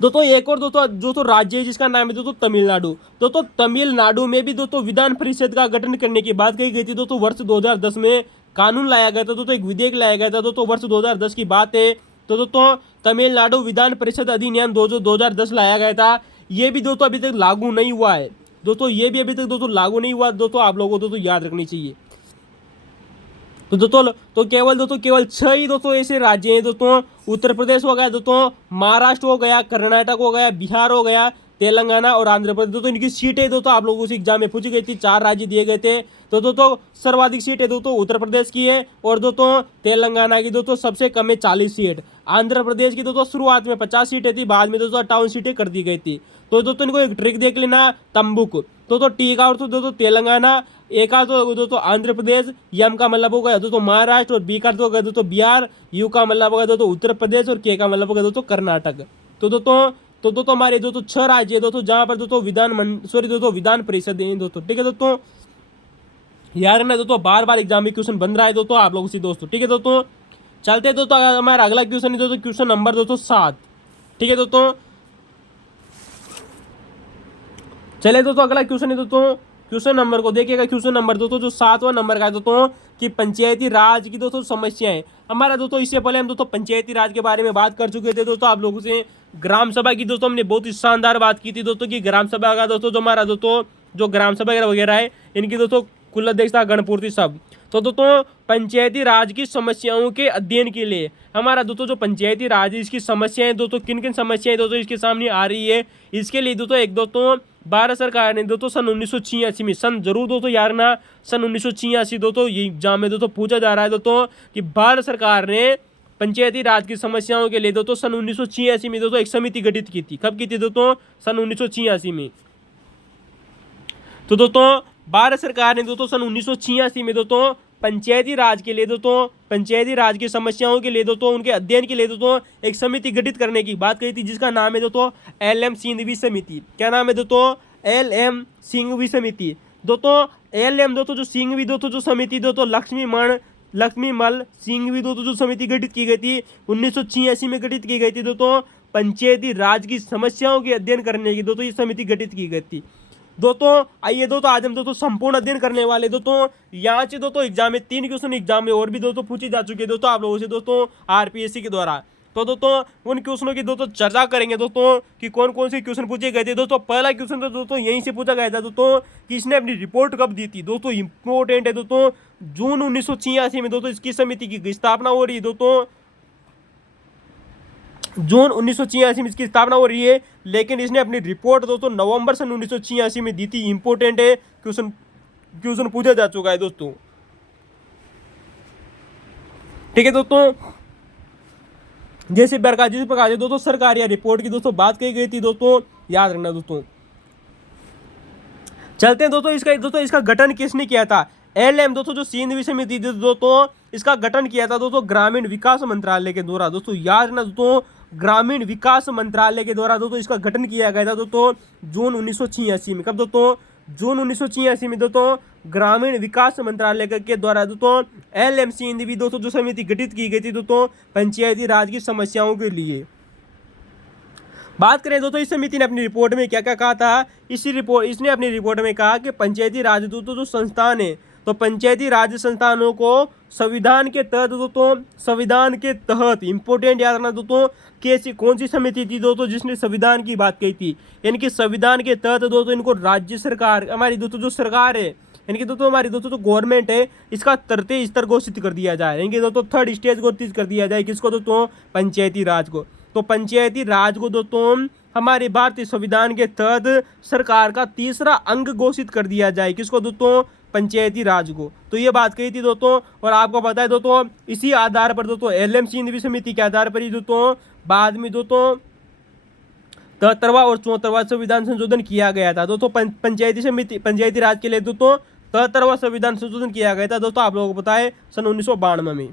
दोस्तों एक और दोस्तों राज्य है जिसका नाम है दोस्तों तमिलनाडु। दोस्तों तमिलनाडु में भी दोस्तों विधान परिषद का गठन करने की बात कही गई थी। दोस्तों वर्ष 2010 में कानून लाया गया था, दोस्तों एक विधेयक लाया गया था। दोस्तों वर्ष 2010 की बात है। तो दोस्तों तमिलनाडु विधान परिषद अधिनियम 2010 लाया गया था। ये भी दोस्तों अभी तक लागू नहीं हुआ है। दोस्तों ये भी अभी तक दोस्तों लागू नहीं हुआ। दोस्तों आप लोगों को दोस्तों याद रखनी चाहिए। तो दोस्तों केवल 6 ही दोस्तों ऐसे राज्य हैं दोस्तों। उत्तर प्रदेश हो गया दोस्तों, महाराष्ट्र हो गया, कर्नाटक हो गया, बिहार हो गया, तेलंगाना और आंध्र प्रदेश। दोस्तों इनकी सीटें दोस्तों आप लोगों से एग्जाम में पूछी गई थी। 4 राज्य दिए गए थे। तो दोस्तों सर्वाधिक सीटें दोस्तों उत्तर प्रदेश की है और दोस्तों तेलंगाना की दोस्तों सबसे कम है 40 सीट। आंध्र प्रदेश की दोस्तों शुरुआत में 50 सीटें थी, बाद में दोस्तों 58 सीटें कर दी गई थी। तो दोस्तों इनको एक ट्रिक देख लेना, तंबुक। तो टी का और तो दोस्तों तेलंगाना, ए का तो दोस्तों आंध्र प्रदेश, एम का मतलब होगा दोस्तों महाराष्ट्र और बी का तो होगा दोस्तों बिहार, यू का मतलब होगा दोस्तों उत्तर प्रदेश और के का मतलब होगा दोस्तों कर्नाटक। तो दोस्तों हमारे दोस्तों 6 राज्य है दोस्तों जहाँ पर दोस्तों विधान परिषद है दोस्तों। ठीक है दोस्तों, याद रखना दोस्तों बार बार एग्जाम में क्वेश्चन बन रहा है दोस्तों आप लोगों से दोस्तों। ठीक है दोस्तों, चलते दोस्तों हमारा अगला क्वेश्चन है दोस्तों क्वेश्चन नंबर दोस्तों 7। ठीक है दोस्तों, चलिए दोस्तों अगला क्वेश्चन है दोस्तों, क्वेश्चन नंबर को देखिएगा। क्वेश्चन नंबर दोस्तों जो 7वां नंबर का है दोस्तों कि पंचायती राज की दोस्तों समस्याएं। हमारा दोस्तों इससे पहले हम दोस्तों पंचायती राज के बारे में बात कर चुके थे दोस्तों आप लोगों से। ग्राम सभा की दोस्तों हमने बहुत ही शानदार बात की थी दोस्तों कि ग्राम सभा का दोस्तों जो हमारा दोस्तों जो ग्राम सभा वगैरह है इनकी दोस्तों कुल अध्यक्षता गणपूर्ति सब। तो दोस्तों पंचायती राज की समस्याओं के अध्ययन के लिए हमारा दोस्तों जो पंचायती राज है इसकी समस्याएं दोस्तों किन किन समस्याएं दोस्तों इसके सामने आ रही है, इसके लिए दोस्तों भारत सरकार ने दोस्तों सन 1986 में जरूर दोस्तों याद रखना सन 1986 दोस्तों ये एग्जाम में दोस्तों पूछा जा रहा है दोस्तों कि भारत सरकार ने पंचायती राज की समस्याओं के लिए दोस्तों सन 1986 में दोस्तों एक समिति गठित की थी। कब की थी दोस्तों? सन 1986 में। तो दोस्तों भारत सरकार ने दोस्तों सन 1986 में दोस्तों पंचायती राज के लिए दोस्तों पंचायती राज की समस्याओं के लिए दोस्तों उनके अध्ययन के लिए दोस्तों एक समिति गठित करने की बात कही थी जिसका नाम है दोस्तों LM सिंघवी समिति। क्या नाम है दोस्तों? LM सिंघवी समिति। दोस्तों LM दोस्तों जो सिंघवी दोस्तों जो समिति दोस्तों लक्ष्मीमल सिंघवी दोस्तों जो समिति गठित की गई थी 1986 में गठित की गई थी दोस्तों पंचायती राज की समस्याओं के अध्ययन करने की दोस्तों ये समिति गठित की गई थी। दोस्तों आइए दोस्तों आज हम दोस्तों संपूर्ण अध्ययन करने वाले दोस्तों यहाँ से दोस्तों एग्जाम में 3 क्वेश्चन एग्जाम में और भी दोस्तों पूछे जा चुके हैं दोस्तों आप लोगों से दोस्तों RPSC के द्वारा। तो दोस्तों उन क्वेश्चनों की दोस्तों चर्चा करेंगे दोस्तों कि कौन कौन से क्वेश्चन पूछे गए थे। दोस्तों पहला क्वेश्चन तो दोस्तों यहीं से पूछा गया था दोस्तों कि इसने अपनी रिपोर्ट कब दी थी। दोस्तों इंपॉर्टेंट है दोस्तों, जून 1986 में दोस्तों इसकी समिति की स्थापना हो रही है दोस्तों। जून 1986 में इसकी स्थापना हो रही है, लेकिन इसने अपनी रिपोर्ट दोस्तों नवंबर सन 1986 में दी थी। इंपॉर्टेंट है, क्वेश्चन पूछा जा चुका है दोस्तों। ठीक है दोस्तों, जिस प्रकार से दोस्तों सरकारी रिपोर्ट की दोस्तों बात कही गई थी दोस्तों याद रखना दोस्तों। चलते हैं दोस्तों इसका गठन किसने किया था। LM दोस्तों जो सिंघवी समिति थी दोस्तों इसका गठन किया था दोस्तों ग्रामीण विकास मंत्रालय के द्वारा। दोस्तों याद रखना दोस्तों ग्रामीण विकास मंत्रालय के द्वारा दोस्तों इसका गठन किया गया था दोस्तों जून 1986 में। कब दोस्तों? जून 1986 में दोस्तों ग्रामीण विकास मंत्रालय के द्वारा दोस्तों LM सिंघवी दोस्तों जो समिति गठित की गई थी दोस्तों पंचायती राज की समस्याओं के लिए। बात करें दोस्तों इस समिति ने अपनी रिपोर्ट में क्या क्या कहा था। इसने अपनी रिपोर्ट में कहा कि पंचायती राज दोस्तों जो संस्थान है तो पंचायती राज संस्थानों को संविधान के तहत दोस्तों, संविधान के तहत इंपॉर्टेंट याद रखना दोस्तों, कैसी कौन सी समिति थी दोस्तों जिसने संविधान की बात कही थी, यानी कि संविधान के तहत दोस्तों इनको राज्य सरकार, हमारी दोस्तों जो सरकार है, यानी कि दोस्तों हमारी दोस्तों जो गवर्नमेंट है, इसका तृतीय स्तर घोषित कर दिया जाए, यानी कि दोस्तों थर्ड स्टेज घोषित कर दिया जाए। किसको दोस्तों? पंचायती राज को। तो पंचायती राज को दोस्तों हमारे भारतीय संविधान के तहत सरकार का तीसरा अंग घोषित कर दिया जाए। किसको दोस्तों? पंचायती राज को। तो ये बात कही थी दोस्तों, और आपको पता है दोस्तों इसी आधार पर दोस्तों एल.एम. सिंघवी समिति के आधार पर ही दोस्तों बाद में दोस्तों 73वां और 74वां संविधान संशोधन किया गया था। दोस्तों पंचायती समिति, पंचायती राज के लिए दोस्तों 73वां संविधान संशोधन किया गया था दोस्तों, आप लोगों को पता है सन 1992 में।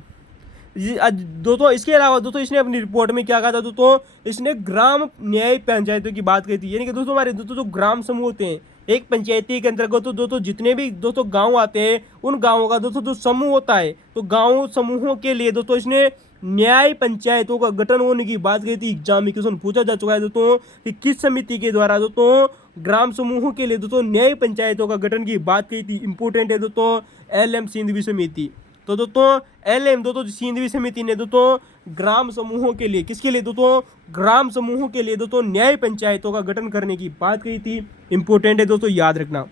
दोस्तों इसके अलावा दोस्तों इसने अपनी रिपोर्ट में क्या कहा था दोस्तों, इसने ग्राम न्याय पंचायतों की बात कही थी, यानी कि दोस्तों हमारे दोस्तों जो ग्राम समूह होते हैं, एक पंचायती के अंतर्गत तो दोस्तों जितने भी दोस्तों गांव आते हैं, उन गांवों का दोस्तों जो समूह होता है, तो गांव समूहों के लिए दोस्तों इसने न्याय पंचायतों का गठन होने की बात कही थी। एग्जाम में क्वेश्चन पूछा जा चुका है दोस्तों कि किस समिति के द्वारा दोस्तों ग्राम समूहों के लिए दोस्तों न्याय पंचायतों का गठन की बात कही थी। इंपोर्टेंट है दोस्तों एल.एम. सिंघवी समिति। तो दोस्तों एल.एम. दोस्तों सिंघवी समिति ने दोस्तों ग्राम समूहों के लिए, किसके लिए दोस्तों? ग्राम समूहों के लिए दोस्तों न्याय पंचायतों का गठन करने की बात कही थी। इंपोर्टेंट है दोस्तों, याद रखना।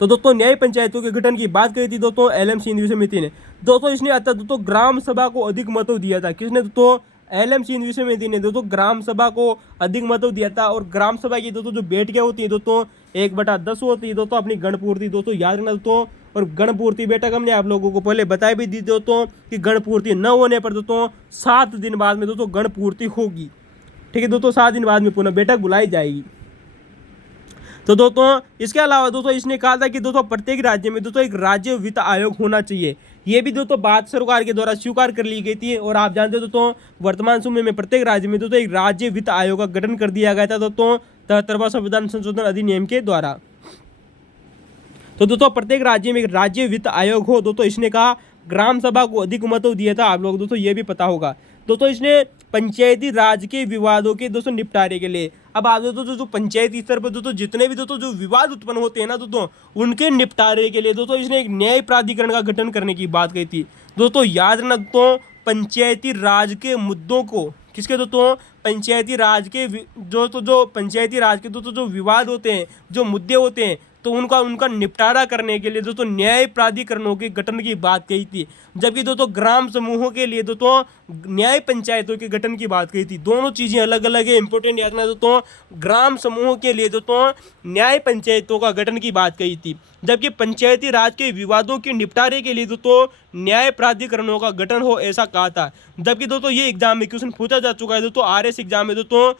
तो दोस्तों न्याय पंचायतों के गठन की बात कही थी दोस्तों एल.एम. सिंघवी समिति ने। दोस्तों इसने अतः दोस्तों ग्राम सभा को अधिक महत्व दिया था। किसने दोस्तों? एल.एम. सिंघवी समिति ने दोस्तों ग्राम सभा को अधिक महत्व दिया था। और ग्राम सभा की दोस्तों जो बैठकें होती है दोस्तों 1/10 होती है दोस्तों अपनी गणपूर्ति। दोस्तों याद रखना दोस्तों, और गणपूर्ति बैठक हमने आप लोगों को पहले बताई भी दी दोस्तों कि गणपूर्ति न होने पर दोस्तों 7 दिन बाद में दोस्तों गणपूर्ति होगी। ठीक है दोस्तों, 7 दिन बाद में पुनः बैठक बुलाई जाएगी। तो दोस्तों इसके अलावा दोस्तों इसने कहा था कि दोस्तों प्रत्येक राज्य में दोस्तों एक राज्य वित्त आयोग होना चाहिए। ये भी दोस्तों भारत सरकार के द्वारा स्वीकार कर ली गई थी। और आप जानते हो दोस्तों वर्तमान समय में प्रत्येक राज्य में दोस्तों एक राज्य वित्त आयोग का गठन कर दिया गया था दोस्तों 73वां संविधान संशोधन अधिनियम के द्वारा। तो दोस्तों प्रत्येक राज्य में एक राज्य वित्त आयोग हो। दोस्तों इसने कहा ग्राम सभा को अधिक महत्व दिया था, आप लोग दोस्तों ये भी पता होगा। दोस्तों इसने पंचायती राज के विवादों के दोस्तों निपटारे के लिए, अब आप दोस्तों जो पंचायती स्तर पर दोस्तों जितने भी दोस्तों जो विवाद उत्पन्न होते हैं ना दोस्तों, उनके निपटारे के लिए दोस्तों इसने एक न्याय प्राधिकरण का गठन करने की बात कही थी। दोस्तों याद रखना दोस्तों पंचायती राज के मुद्दों को, किसके दोस्तों? पंचायती राज के जो पंचायती राज के दोस्तों जो विवाद होते हैं, जो मुद्दे होते हैं, तो उनका निपटारा करने के लिए दोस्तों न्याय प्राधिकरणों के गठन की बात कही थी। जबकि दोस्तों ग्राम समूहों के लिए दोस्तों न्याय पंचायतों के गठन की बात कही थी। दोनों चीज़ें अलग अलग है, इंपॉर्टेंट याद रखना दोस्तों। ग्राम समूहों के लिए दोस्तों न्याय पंचायतों का गठन की बात कही थी, जबकि पंचायती राज के विवादों के निपटारे के लिए दोस्तों न्याय प्राधिकरणों का गठन हो, ऐसा कहा था। जबकि दोस्तों ये एग्जाम में क्वेश्चन पूछा जा चुका है दोस्तों RS एग्जाम में दोस्तों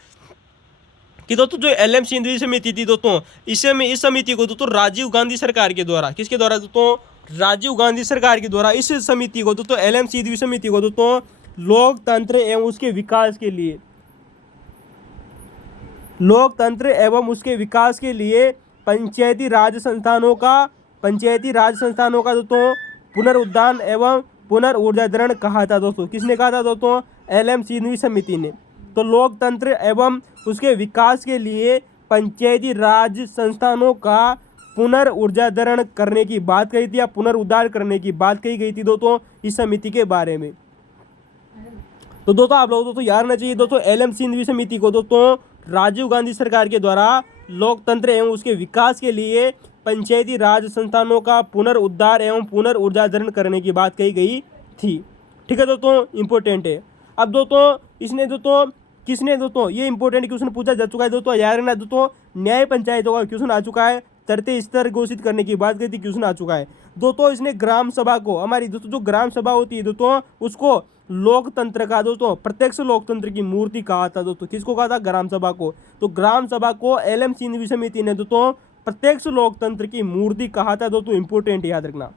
कि दोस्तों जो एल.एम. सिंघवी समिति थी दोस्तों, इस समिति को दोस्तों राजीव गांधी सरकार के द्वारा, किसके द्वारा दोस्तों? राजीव गांधी सरकार के द्वारा इस समिति को दोस्तों एल.एम. सिंघवी समिति को दोस्तों लोकतंत्र एवं उसके विकास के लिए, लोकतंत्र एवं उसके विकास के लिए पंचायती राज संस्थानों का दोस्तों पुनरुद्धार एवं पुनर्ऊर्जाधरण कहा था दोस्तों। किसने कहा था दोस्तों? एल.एम. सिंघवी समिति ने। तो लोकतंत्र एवं उसके विकास के लिए पंचायती राज संस्थानों का पुनर्ऊर्जाधरण करने की बात कही थी, या पुनरुद्धार करने की बात कही गई थी दोस्तों इस समिति के बारे में। तो दोस्तों आप लोगों को दोस्तों याद रखना चाहिए दोस्तों एल.एम. सिंघवी समिति को दोस्तों राजीव गांधी सरकार के द्वारा लोकतंत्र एवं उसके विकास के लिए पंचायती राज संस्थानों का पुनरुद्धार एवं पुनर्ऊर्जाधरण करने की बात कही गई थी। ठीक है दोस्तों, इंपॉर्टेंट है। अब दोस्तों इसने दोस्तों किसने दोस्तों, ये इंपॉर्टेंट क्वेश्चन पूछा जा चुका है दोस्तों, याद रखना दोस्तों न्याय पंचायतों का क्वेश्चन आ चुका है, तृतीय स्तर घोषित करने की बात कही थी, क्वेश्चन आ चुका है दोस्तों। इसने ग्राम सभा को, हमारी दोस्तों जो ग्राम सभा होती है दोस्तों, उसको लोकतंत्र का दोस्तों प्रत्यक्ष लोकतंत्र की मूर्ति कहा था दोस्तों। किसको कहा था? ग्राम सभा को। तो ग्राम सभा को एल.एम. सिंघवी समिति ने दोस्तों प्रत्यक्ष लोकतंत्र की मूर्ति कहा था दोस्तों, इंपॉर्टेंट याद रखना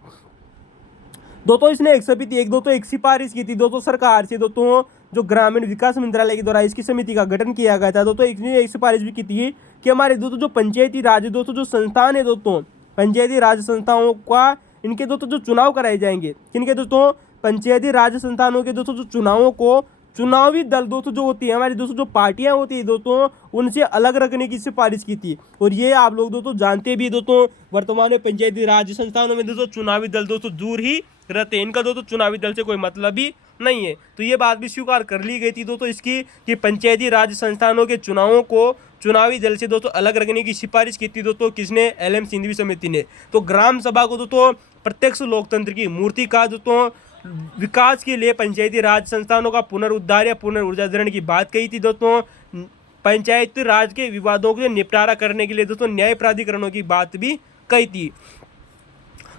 दोस्तों। इसने एक सिफारिश की थी दोस्तों सरकार से दोस्तों, जो ग्रामीण विकास मंत्रालय के द्वारा इसकी समिति का गठन किया गया था दोस्तों। एक सिफारिश भी की थी कि हमारे दोस्तों जो पंचायती राज दोस्तों जो संस्थान है दोस्तों, पंचायती राज संस्थाओं का इनके दोस्तों जो चुनाव कराए जाएंगे, किनके दोस्तों? पंचायती राज संस्थानों के दोस्तों जो चुनावी दल दोस्तों जो होती है हमारी दोस्तों जो पार्टियां होती है दोस्तों उनसे अलग रखने की सिफारिश की थी। और ये आप लोग दोस्तों जानते भी दोस्तों वर्तमान में पंचायती राज संस्थानों में दोस्तों चुनावी दल दोस्तों दूर ही रहते हैं, इनका दोस्तों चुनावी दल से कोई मतलब ही नहीं है। तो ये बात भी स्वीकार कर ली गई थी दोस्तों इसकी कि पंचायती राज संस्थानों के चुनावों को चुनावी दल से दोस्तों अलग रखने की सिफारिश की थी दोस्तों किसने, एल.एम. सिंघवी समिति ने। तो ग्राम सभा को दोस्तों प्रत्यक्ष लोकतंत्र की मूर्ति का दोस्तों विकास के लिए पंचायती राज संस्थानों का पुनरुद्धार या पुनर्ऊर्जाकरण की बात कही थी दोस्तों। पंचायती राज के विवादों के निपटारा करने के लिए दोस्तों न्याय प्राधिकरणों की बात भी कही थी।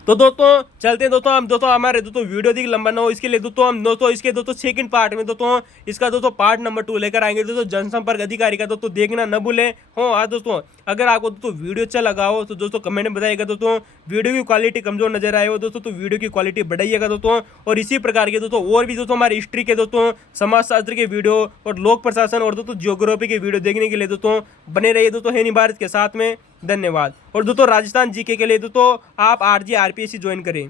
तो दोस्तों चलते हैं दोस्तों हम दोस्तों हमारे दोस्तों वीडियो अधिक लंबा ना हो इसके लिए दोस्तों हम दोस्तों इसके दोस्तों सेकंड पार्ट में दोस्तों इसका दोस्तों पार्ट नंबर 2 लेकर आएंगे दोस्तों जनसंपर्क अधिकारी का। दोस्तों देखना न भूलें। हो हाँ दोस्तों अगर आपको दोस्तों वीडियो अच्छा लगा हो तो दोस्तों कमेंट में बताइएगा दोस्तों। वीडियो की क्वालिटी कमजोर नजर आए हो दोस्तों तो वीडियो की क्वालिटी बढ़ाइएगा दोस्तों। और इसी प्रकार के दोस्तों और भी दोस्तों हमारे हिस्ट्री के दोस्तों समाजशास्त्र के वीडियो और लोक प्रशासन और दोस्तों जियोग्राफी के वीडियो देखने के लिए दोस्तों बने रहिए दोस्तों है नहीं भारत के साथ में। धन्यवाद। और दोस्तों राजस्थान जीके के लिए दोस्तों आप RJ RPSC ज्वाइन करें।